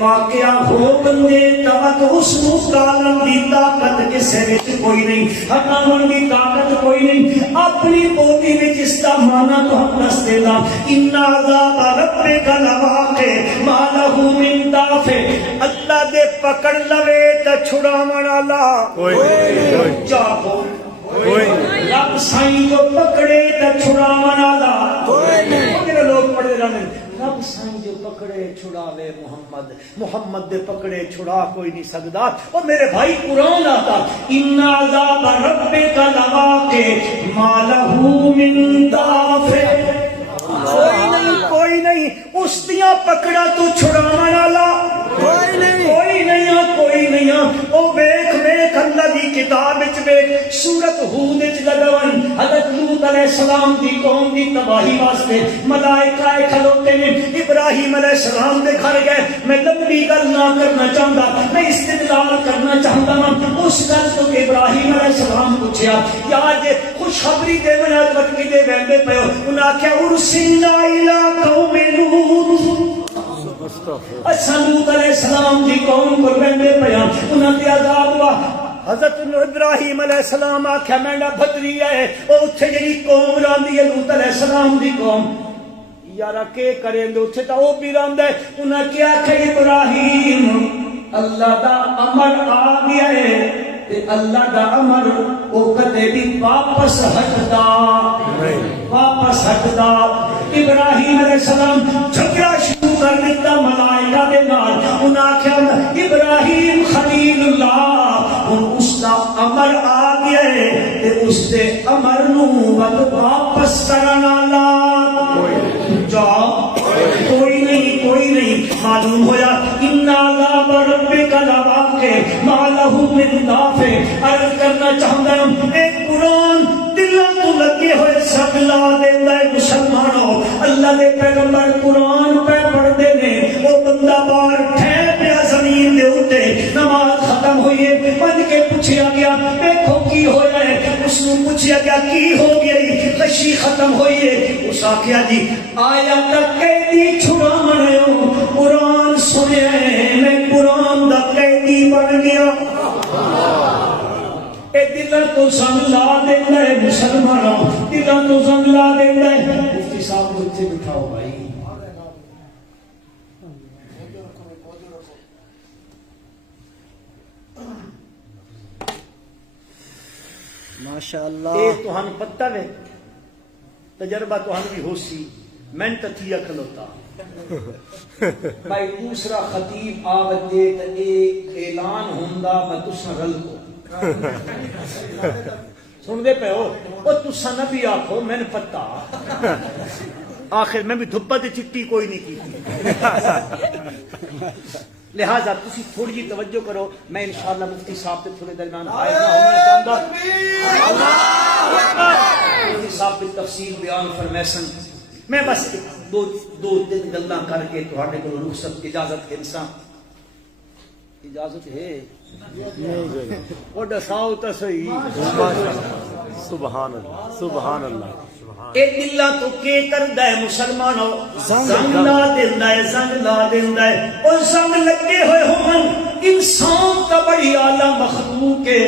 واقعہ ہو بندے تک اس ٹالن دی طاقت کسے وچ کوئی نہیں، ہٹاون دی طاقت کوئی نہیں۔ اپنی بولی وچ اس دا معنی تو ہم دس دینا ان عذاب ربک لواقع ما له من دافع، اللہ دے پکڑ لوے تے چھڑاون والا کوئی نہیں، چاہو کوئی نہیں۔ رب سائیں جو پکڑے تے چھڑاون والا کوئی نہیں۔ میرے لوگ پڑھے رہنے رب سائیں جو پکڑے چھڑاوے محمد، محمد دے پکڑے چھڑا کوئی نہیں سکتا۔ اور میرے بھائی قرآن آتا ان عذاب ربک لواقع ما له من دافع، کوئی نہیں اس دیاں پکڑا تو چھڑاون والا کوئی نہیں۔ کوئی نہیں کوئی نہیں۔ او ویکھ ویکھ اللہ دی کتاب وچ ویکھ سورۃ ہود وچ لگاون حضرت لوط علیہ السلام دی قوم دی تباہی واسطے ملائکہ کھلوتے نے، ابراہیم علیہ السلام دے گھر گئے۔ میں لمبی گل نہ کرنا چاہتا، میں استدلال کرنا چاہتا ہوں اس گل تو کہ ابراہیم علیہ السلام پوچھیا یار جے خوشخبری دے ونا وٹکی دے ویندے پیو، انہاں آکھیا ارسلنا الی قوم لوط، لوط علیہ السلام دی قوم کو ویندے پیا، انہاں تے عذاب ہوا۔ حضرت ابراہیم علیہ السلام آکھیا میرا بھتری ہے او اتھے جڑی قوم راندی ہے لوط علیہ السلام دی قوم، یارا کے کریں دے اتھے تا او بھی راندا ہے۔ انہاں کیا کہ ابراہیم اللہ دا امر آ گیا ہے تے اللہ دا امر او کدے بھی واپس ہٹدا ابراہیم علیہ السلام جھگڑا شروع کر دیتا ملائکہ دے نال، انہاں آکھیا ابراہیم خلیل اللہ ہن اس دا امر آ گیا ہے تے اس دے امر نو واپس کرن والا کوئی نہیں۔ معلوم ہویا ان عذاب ربک لواقع ما له من دافع۔ عرض کرنا چاہتا ہوں اے قرآن دلوں تو لگے ہوئے سب لا دیندا ہے مسلمانوں، اللہ دے پیغمبر قرآن پہ پڑھتے نے، وہ بندہ بار ٹھہر پیا زمین دے اوتے، نماز ختم ہوئی ہے، بند کے پوچھیا گیا دیکھو کی ہویا ہے، اس نے پوچھیا گیا کی ہو گئی، خشی ختم ہوئی ہے، اس آخیا جی آیا تک قیدی چھڑاون ہو، قرآن سنیا ہے میں قرآن دا قیدی بن گیا۔ اے دلوں تو زنگ لا دیندا ہے مسلمانوں، دلوں تو زنگ لا دیندا ہے۔ مفتی صاحب کو اتنے بٹھاؤ بھائی، ماشاءاللہ۔ اے تہن پتہ ہے تجربہ تہن بھی ہو سی، میں تتھیا کھلوتا بھائی دوسرا خطیب آوجے تے اے اعلان ہوندا میں تساں رل کو سن دے پے ہو، او تساں نہ بھی آکھو میں نے پتہ، آخر میں بھی دھپا تے چٹی کوئی نہیں کی، لہذا تسی تھوڑی جی توجہ کرو، میں انشاءاللہ مفتی صاحب تے تھوڑے درمیان حائز نہ ہونا چاہتا، مفتی صاحب تفصیل بیان فرمیسن میں بس دو تین گلاں کر کے تہاڈے کول رخصت اجازت انسان اجازت ہے وہ دساؤ تو صحیح سبحان اللہ سبحان اللہ اے دلہ تو کے کردا ہے مسلمانوں زنگ لا دیندا ہے زنگ لا دیندا ہے او زنگ لگے ہوئے ہون انسان کا بڑی اعلی مخلوق ہے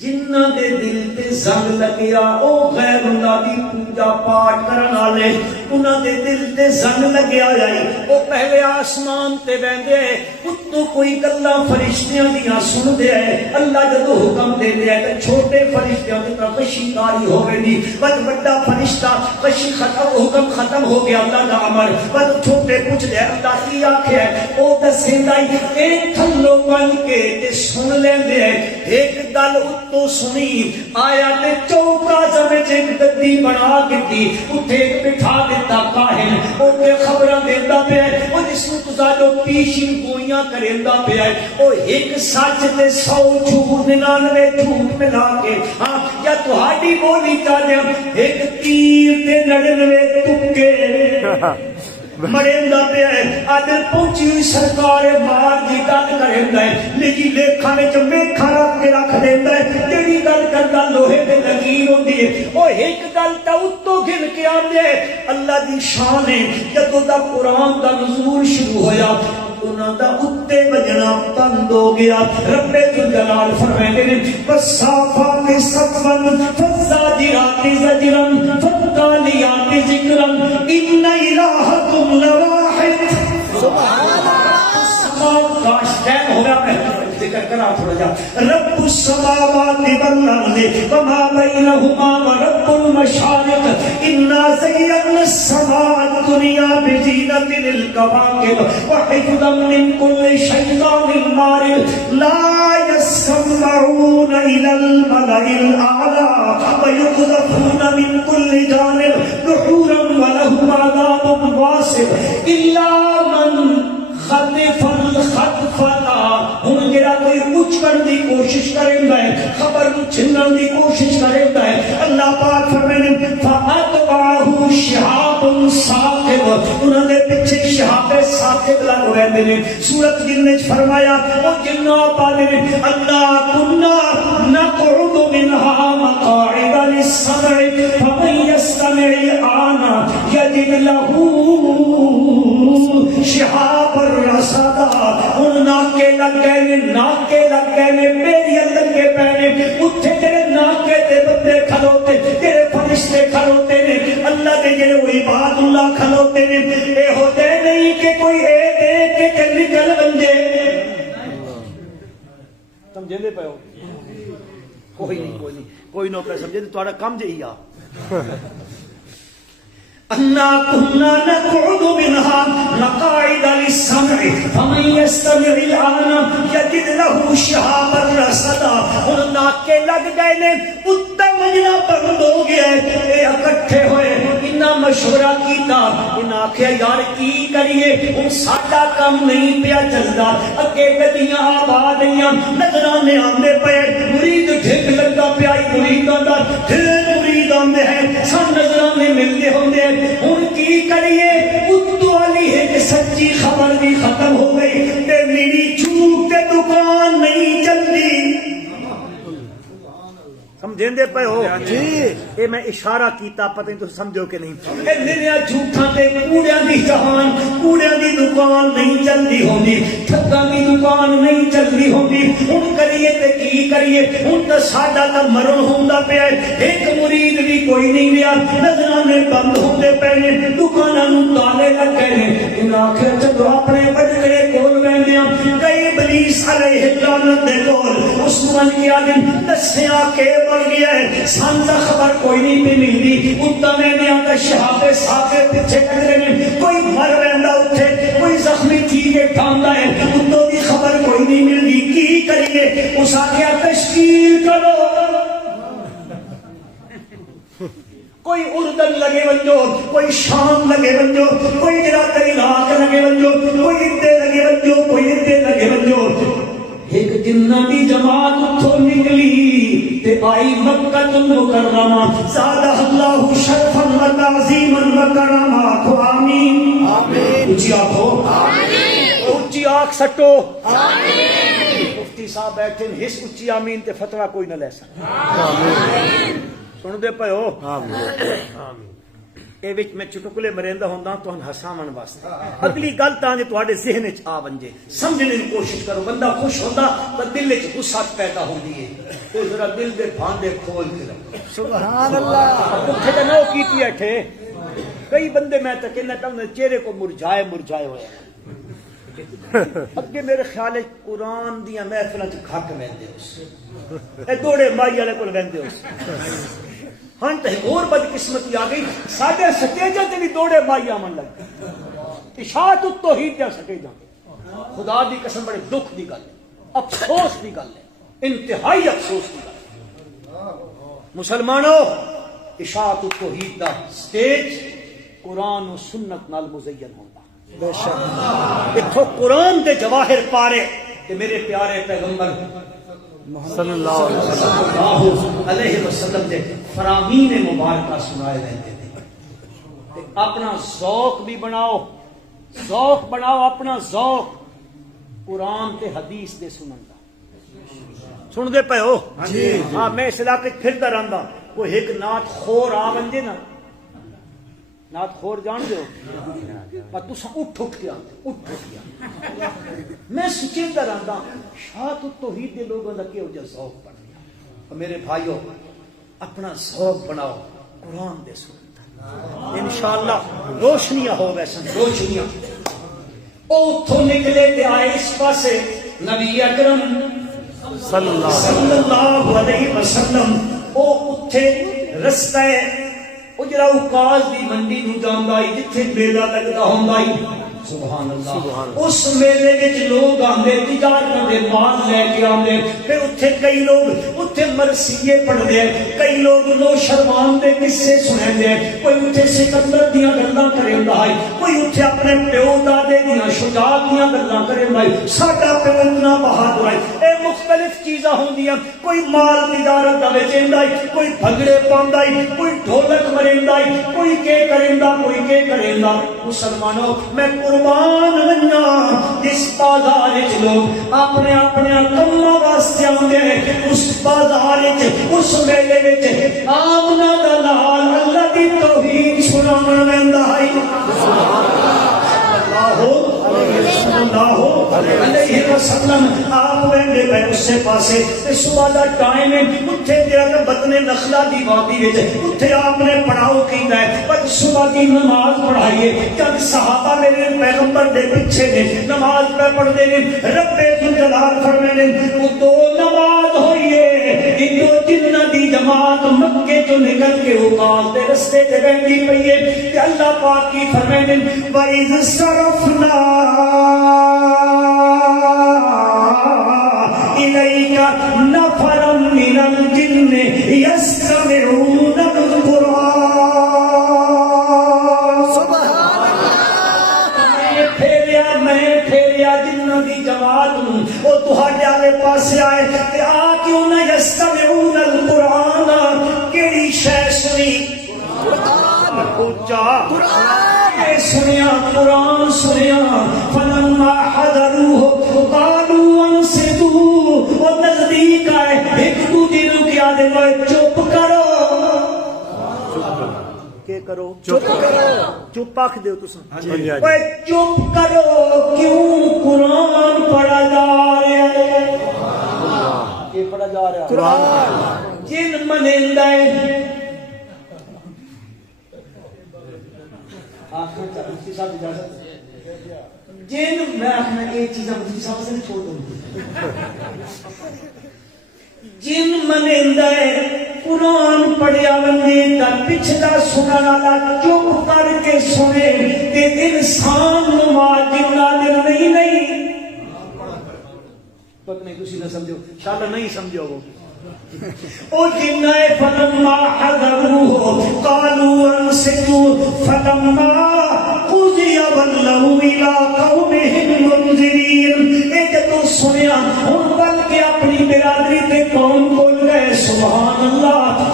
جنہ دے دل تے زنگ لگیا او غیر اللہ دی پوجا پاٹ کرن والے انہاں دے دل تے زنگ لگیا جائی او پہلے آسمان تے ویندے اتوں کوئی گلاں فرشتیاں دیاں سن دے اللہ جدوں حکم دے دے تے چھوٹے فرشتیاں تے کشی کاری ہوے دی بد بڑا فرشتہ کشی ختم حکم ختم ہو گیا اللہ دا امر بد چھوٹے پوچھ دے اللہ کی آکھے او دسیندا اے تھلو بن کے تے سن لیندے ایک گل تو سنی آیا تے چوکا زمے ایک گدی بنا کے اٹھے بٹھا دیتا کاہن او تے خبراں دیندا پیا او جس نوں تساں جو پیشین گوئیاں کریندا پیا او ایک سچ تے 100 جھوٹ 99 جھوٹ ملا کے ہاں یا تہاڈی بولی چا دے ایک تیر تے 99 تکے مریندا پیا ہے آدر پہنچی ہوئی سرکار مار دی گل کریندا ہے لیکن لیکھاں وچ میکھا رکھ کے رکھ دیندا ہے جڑی گل کردا لوہے تے لکیر ہوندی ہے او ایک گل تا اتوں گن کے آندے اللہ دی شان ہے جدوں دا قرآن دا نزول شروع ہویا انہاں دا اتے بجنا بند ہو گیا رب ذوالجلال فرماندے نے والصافات صفا فالزاجرات زجرا فالتاليات ذکرا ان الہکم لواحد سبحان اللہ کاش ٹائم ہو گیا میں ذکر کرا تھوڑا جا رب السماوات والارض وما بینہما ورب المشارق انا زینا السماء الدنیا بزینۃ للکواکب وحفظا من كل شیطان مارد لا يسمعون الى الملأ الاعلى ويقذفون من كل جانب دحورا ولهم عذاب واصب الا من خطف الخطفہ ہن جڑا کوئی کچھ کرنے دی کوشش کریندا ہے خبر نوں چھنن دی کوشش کریندا ہے اللہ پاک فرماندے فاتبعه شهاب ثاقب انہاں دے پیچھے شہاب ثاقب لگ رہندے نے سورۃ جن وچ فرمایا او جنوں پالے نے اللہ کنا نقعد منها مقاعد للسمع فمن يستمع الآن يجد له شہاب الرصد ان ناکے لگ گئے نے میری اللہ کے پینے اتھے تیرے ناکے تے بندے کھلوتے تیرے فرشتے کھلوتے نے اللہ دے جڑے وہ عباد اللہ کھلوتے نے اے ہوتے نہیں کہ کوئی اے دیکھ کے تے نکل بنجے سمجھے دے پے ہو کوئی نو پہ سمجھے تہاڈا کم جہی آ انا كنا نقعد منها مقاعد للسمع فمن يستمع الآن يجد له شهابا رصدا ہن ناکے لگ گئے نے اتا مجنا بند ہو گیا اے اکٹھے ہوئے انہاں مشورہ کیتا انہاں آکھیا یار کی کریے ہن ساڈا کم نہیں پیا چلدا اگے گڈیاں آباد گئیاں نظرانے آندے پئے مرید ڈھک لگا پیا مریداں دا مرید آندے ہیں سن نظرانے ملدے ہوندے ہن کی کریے اتو والی ہے کہ سچی خبر بھی ختم ہو گئی تے میری جھوٹ تے دکان نہیں چلدی سمجھیں دے پے ہو جی اے میں اشارہ کیتا پتہ نہیں تو سمجھو کہ نہیں اے میرے جھوٹاں تے کوڑیاں دی جہان کوڑیاں دی دکان نہیں چلدی ہوندی ٹھگاں دی دکان نہیں چلدی ہوندی ہن کریے تے کی کریے ہن تے ساڈا تے مرن ہوندا پیا ایک مرید بھی کوئی نہیں رہیا نظرانے بند ہوندے پے نے دکاناں نوں تالے لگے نے انہاں آکھیا چلو اپنے بڑے کول ویندیاں کئی ابلیس علیہ لعنت دے کول اس من کے عالم دسیا کہ بن گیا ہے سان کا خبر کوئی نہیں پہ ملتی اتنا میں نے آتا شہاب ساکے پیچھے کھڑے میں کوئی مر رہندا اٹھے کوئی زخمی چیزیں کھاندا ہے اتنا دی خبر کوئی نہیں ملتی کی کریے اس آگیا تشکیل کرو کوئی اردن لگے ونجو کوئی شام لگے ونجو کوئی جرات عراق لگے ونجو کوئی ادھے لگے ونجو کوئی ادھے لگے ونجو ایک جنہ دی جماعت اتھو نکلی تے آئی مکہ المکرمہ زادہ اللہ تعظیما وکرما آخو آمین اچھی آخو اچھی آنکھ سٹو مفتی صاحب بیٹھے ہس اچھی آمین تے فتویٰ کوئی نہ لے سکتا سن دے پے ہو اے وچ میں چٹکلے مریندا ہوندا تہن ہساون واسطے اگلی گل تاں جو تواڈے ذہن وچ آ ونجے سمجھنے دی کوشش کرو بندہ خوش ہوندا تے دل وچ غصہ پیدا ہوندی ہے تے ذرا دل دے بھانڈے کھول کے رکھو سبحان اللہ اوتھے تے نو کیتی اٹھے کئی بندے میں تے کہنا چاہندے چہرے کو مرجھائے ہوئے اگے میرے خیال ہے قرآن دیاں محفلاں چ کھک ویندے اس اے دوڑے مائی والے کول ویندے اس ہاں تے اور بدقسمتی آ گئی ساڈے سٹیجاں تے بھی دوڑے مائی آون لگ اشاعت التوحید دے سٹیجاں خدا دی قسم بڑے دکھ دی گل ہے افسوس دی گل ہے انتہائی افسوس دی گل ہے مسلمانوں اشاعت التوحید دا سٹیج قرآن و سنت نال مزین ہوندا بے شک اتھو قرآن دے جواہر پارے کہ میرے پیارے پیغمبر صلی اللہ علیہ وسلم دے فرامین مبارکہ سنائے رہتے تھے تے اپنا ذوق بھی بناؤ اپنا ذوق قرآن تے حدیث دے سنن دا سن دے پے ہو ہاں میں اس علاقے پھردا رہندا کوئی ایک نعت خور آ ونجے نا نعت خور جان دے ہو پر تساں اٹھ کے آتے میں سچیتا رہندا شاعت التوحید دے لوگوں دا کیہو جا ذوق بن گیا میرے بھائیو اپنا ذوق بناؤ قرآن دے سنت انشاءاللہ روشنیاں ہو ویسن روشنیاں اوتھوں نکلے تے آئے اس پاسے نبی اکرم صلی اللہ علیہ وسلم او اتھے رستہ او جڑا اوقاز دی منڈی نو جاندا اے جتھے میلہ لگدا ہوندا اے سبحان اللہ اس میلے وچ لوگ آندے تجارت دے مال لے کے آندے پھر اتھے کئی لوگ اتھے مرثیے پڑھدے کئی لوگ نوشروان دے قصے سناندے کوئی اتھے سکندر دیاں گلاں کریندا ہے کوئی اتھے اپنے پیو دادے دیاں شجاعت دیاں گلاں کریندا ہے ساڈا پیو اتنا بہادر ہے اے مختلف چیزاں ہوندیاں کوئی مال تجارت دا وچیندا ہے کوئی بھنگڑے پاوندا ہے کوئی ڈھولک مریندا ہے کوئی کے کریندا مسلمانوں میں قربان ونجا جس بازار وچ لوگ اپنے کماں واسطے آندے اس بازار وچ اس میلے وچ آمنا دا نال اللہ دی توحید سناون ویندا ہے اللہ علیہ وسلم آپ ویندے پے اس پاسے تے صبح دا ٹائم ہے اوتھے جڑا بدن نخلا دی وادی وچ اوتھے آپ نے پڑھاؤ کیتا ہے پر صبح دی نماز پڑھائیے جب صحابہ میرے پیغمبر دے پیچھے نے نماز پہ پڑھدے نے رب جلال فرمانے وہ دو نماز ہوئی ہے ایک جنہ دی جماعت مکے تو نکل کے اوقات دے رستے تے بیٹھی پئی ہے کہ اللہ پاک کی فرمانے وَإِذْ صَرَفْنَا إِلَيْكَ نَفَرًا مِنَ الْجِنِّ يَسْتَمِعُونَ الْقُرْآنَ میں پھیریا جنہ دی جماعت وہ تہاڈے والے پاسے آئے تے آ کیوں نہ یستمعون القرآن کیڑی شے سنی قرآن اے سنیا قرآن سنیا فلما حضروه قالوا انصتوا وہ نزدیک آئے ایک دوسرے نو کیا دے چپ کرو کہ کرو چپ آکھ دیو تساں اوے چپ کرو کیوں قرآن پڑھا جا رہا ہے کہ پڑھا جا رہا ہے قرآن جن منیندا ہے آخر تک مفتی صاحب اجازت جن میں اپنا ایک چیزاں مفتی صاحب سے چھوڑ دوں جن منیندا ہے قرآن پڑھیا وندے تا پچھلا سنن والا چپ کر کے سنے تے انسان نماز نادر نہیں پتہ نہیں تسی نہ سمجھو انشاءاللہ نہیں سمجھو وہ او جنہ فلما حضروه قالوا انصتوا فلما قضي ولوا الى قومهم منذرين اے جدوں سنیا ہن بل کے اپنی برادری تے قوم کول گئے سبحان اللہ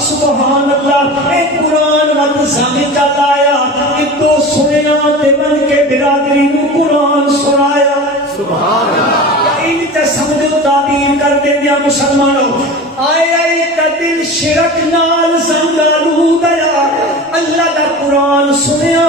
اللہ اے قرآن مت سمجھ آیا کہ تو سنیا تے من کے برادری نو قرآن سنایا سبحان اللہ ان تے سمجھو تعبیر کر دے دیا مسلمانوں آئے آئے تا دل شرک نال زنگالو گیا اللہ دا قرآن سنیا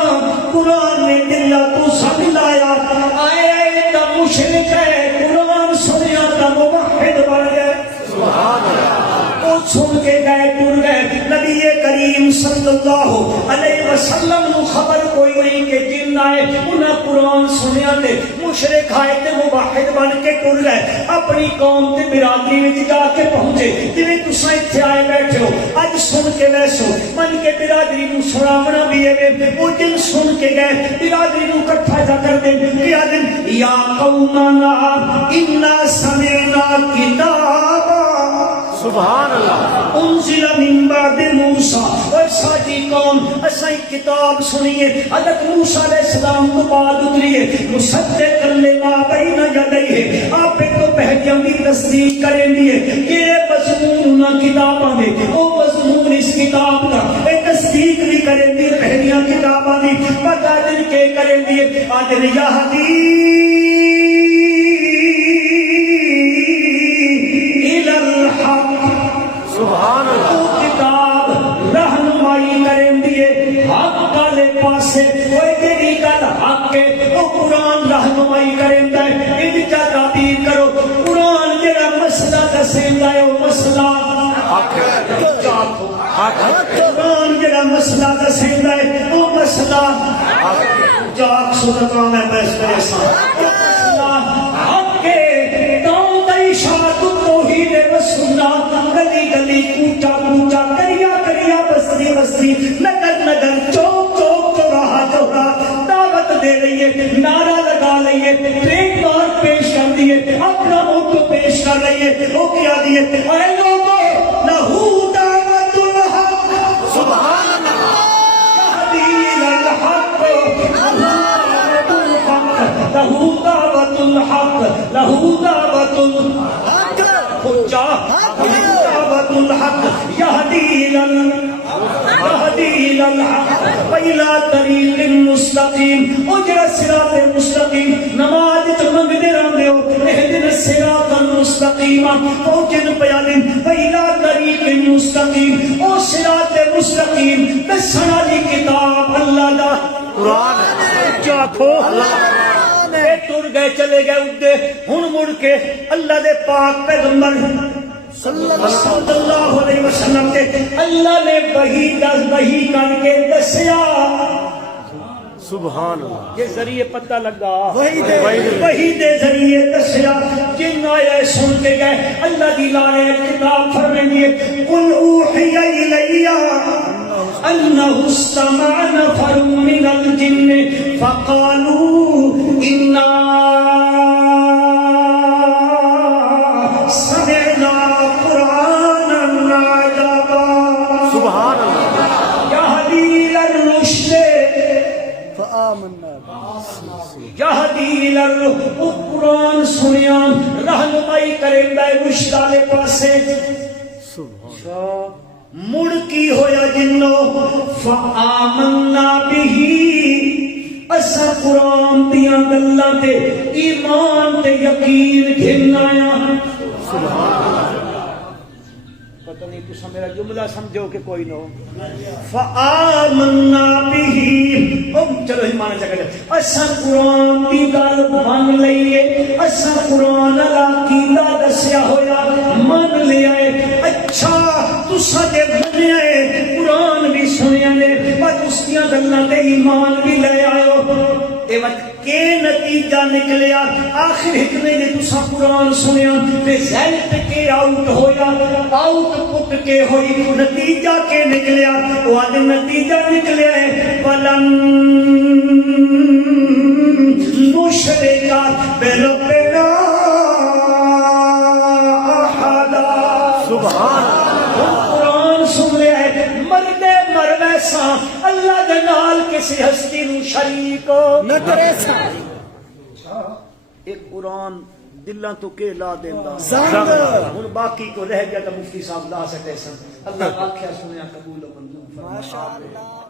قرآن نے دل تو سمجھ لایا آئے آئے تا مشرک ہے قرآن سنیا تا موحد بن گئے سبحان اللہ وہ سن کے گئے ٹر گئے نبی کریم صلی اللہ علیہ وسلم کو خبر کوئی نہیں کہ جن آئے انہیں قرآن سنیا تے مشرک آئے تے موحد بن کے ٹر گئے اپنی قوم تے برادری میں جا کے پہنچے جنہیں تساں اتھے آئے بیٹھے ہو اج سن کے ویسو من کے برادری نو سناونا بھی ہے وہ جن سن کے گئے برادری نو کٹھا جا کر دیں کیا دن یا قومنا انا سمعنا کتابا سبحان اللہ انزل من بعد موسیٰ اور ساجی قوم اسائی کتاب سنیے حضرت موسیٰ علیہ السلام کو بعد اتریے مصدق لما بین یدیہ آپ تو پہلیاں بھی تصدیق کریں دیئے یہ مضمون نہ کتاباں دے وہ مضمون اس کتاب کا ایک تصدیق بھی کریں دیئے پہلیاں کتاباں دی پتہ دن کے کریں دیئے آدھر یہدی سبحان اللہ تو کتاب رہنمائی کریں دیئے حق کالے پاسے کوئی تیری کل حق کے وہ قرآن رہنمائی کریں دائے ان کا تعبیر کرو قرآن جڑا مسئلہ دسیں دائے وہ مسئلہ حق ہے قرآن جڑا مسئلہ دسیں دائے وہ مسئلہ جاک سنکان ہے بیس پریسان حق کے داؤں دائی شاہ توحید و سنت گلی گلی کوچا کوچا کریا کریا بستی بستی نگر نگر چوک چوک چوراہا چوراہا دعوت دے رہی ہے نعرہ لگا رہی ہے ٹریڈ مارک پیش کر دیے اپنا موٹو پیش کر رہی ہے وہ کیا دیے اے لوگو لہو دعوت الحق سبحان اللہ یہدی الحق لہو دعوت الحق لہو دعوت الحق دعوت الحق یہدی الحق وإلى طریق مستقیم او جڑا صراط مستقیم نماز تو منگدے رہندے ہو اہدنا الصراط المستقیم او جن پیادن وإلى طریق مستقیم او صراط مستقیم دسن والی کتاب اللہ دا قرآن کیا کھو اے ٹر گئے چلے گئے اڈے ہن مڑ کے اللہ دے پاک پیغمبر صلی اللہ علیہ وسلم کے اللہ نے وحی کر کے دسیا سبحان اللہ یہ ذریعے پتہ لگا وحی دے ذریعے دسیا جن آئے سن کے گئے اللہ دی لانے کتاب فرمائیں دیئے قل اوحی الیہ انہ استمع نفر من الجن فقالوا انا سمعنا قرآنا عجبا سبحان اللہ یہدی الرشد فآمنا یہدی وہ قرآن سنیا رہنمائی کریں دے رشد والے پاسے مڑ کی ہویا جنو فآمنا بھی اسا قرآن دیاں گلاں تے ایمان تے یقین گھنایا پتہ نہیں تسا میرا جملہ سمجھو کہ کوئی نہ ہو فآمنا به چلو ایمان چکر اسا قرآن دی گل مان لئیے اسا قرآن والا عقیدہ دسیا ہویا مان لیا ہے اچھا تسا دے منیا ہے قرآن بھی سنیا نے پر اس دیاں گلاں تے ایمان بھی لے آئے ہو اے وقت کے نتیجہ نکلیا آخر حکمے نے تسا قرآن سنیا رزلٹ کے آؤٹ ہویا آؤٹ پٹ کے ہوئی نتیجہ کے نکلیا وہ آدھے نتیجہ نکلیا ہے وَلَن نُشْرِكَ بِرَبِّنَا أَحَدًا سبحان قرآن سن لیا ہے مردے مرویسا اللہ دے نال کسی ہستی نو شریک نہ کرے سا ایک قرآن دلاں تو کے لا دیندا زنگ ہن باقی کو رہ گیا تو مفتی صاحب لا سکے سن اللہ آکھیا سنیا قبول و منظور فرما ماشاء اللہ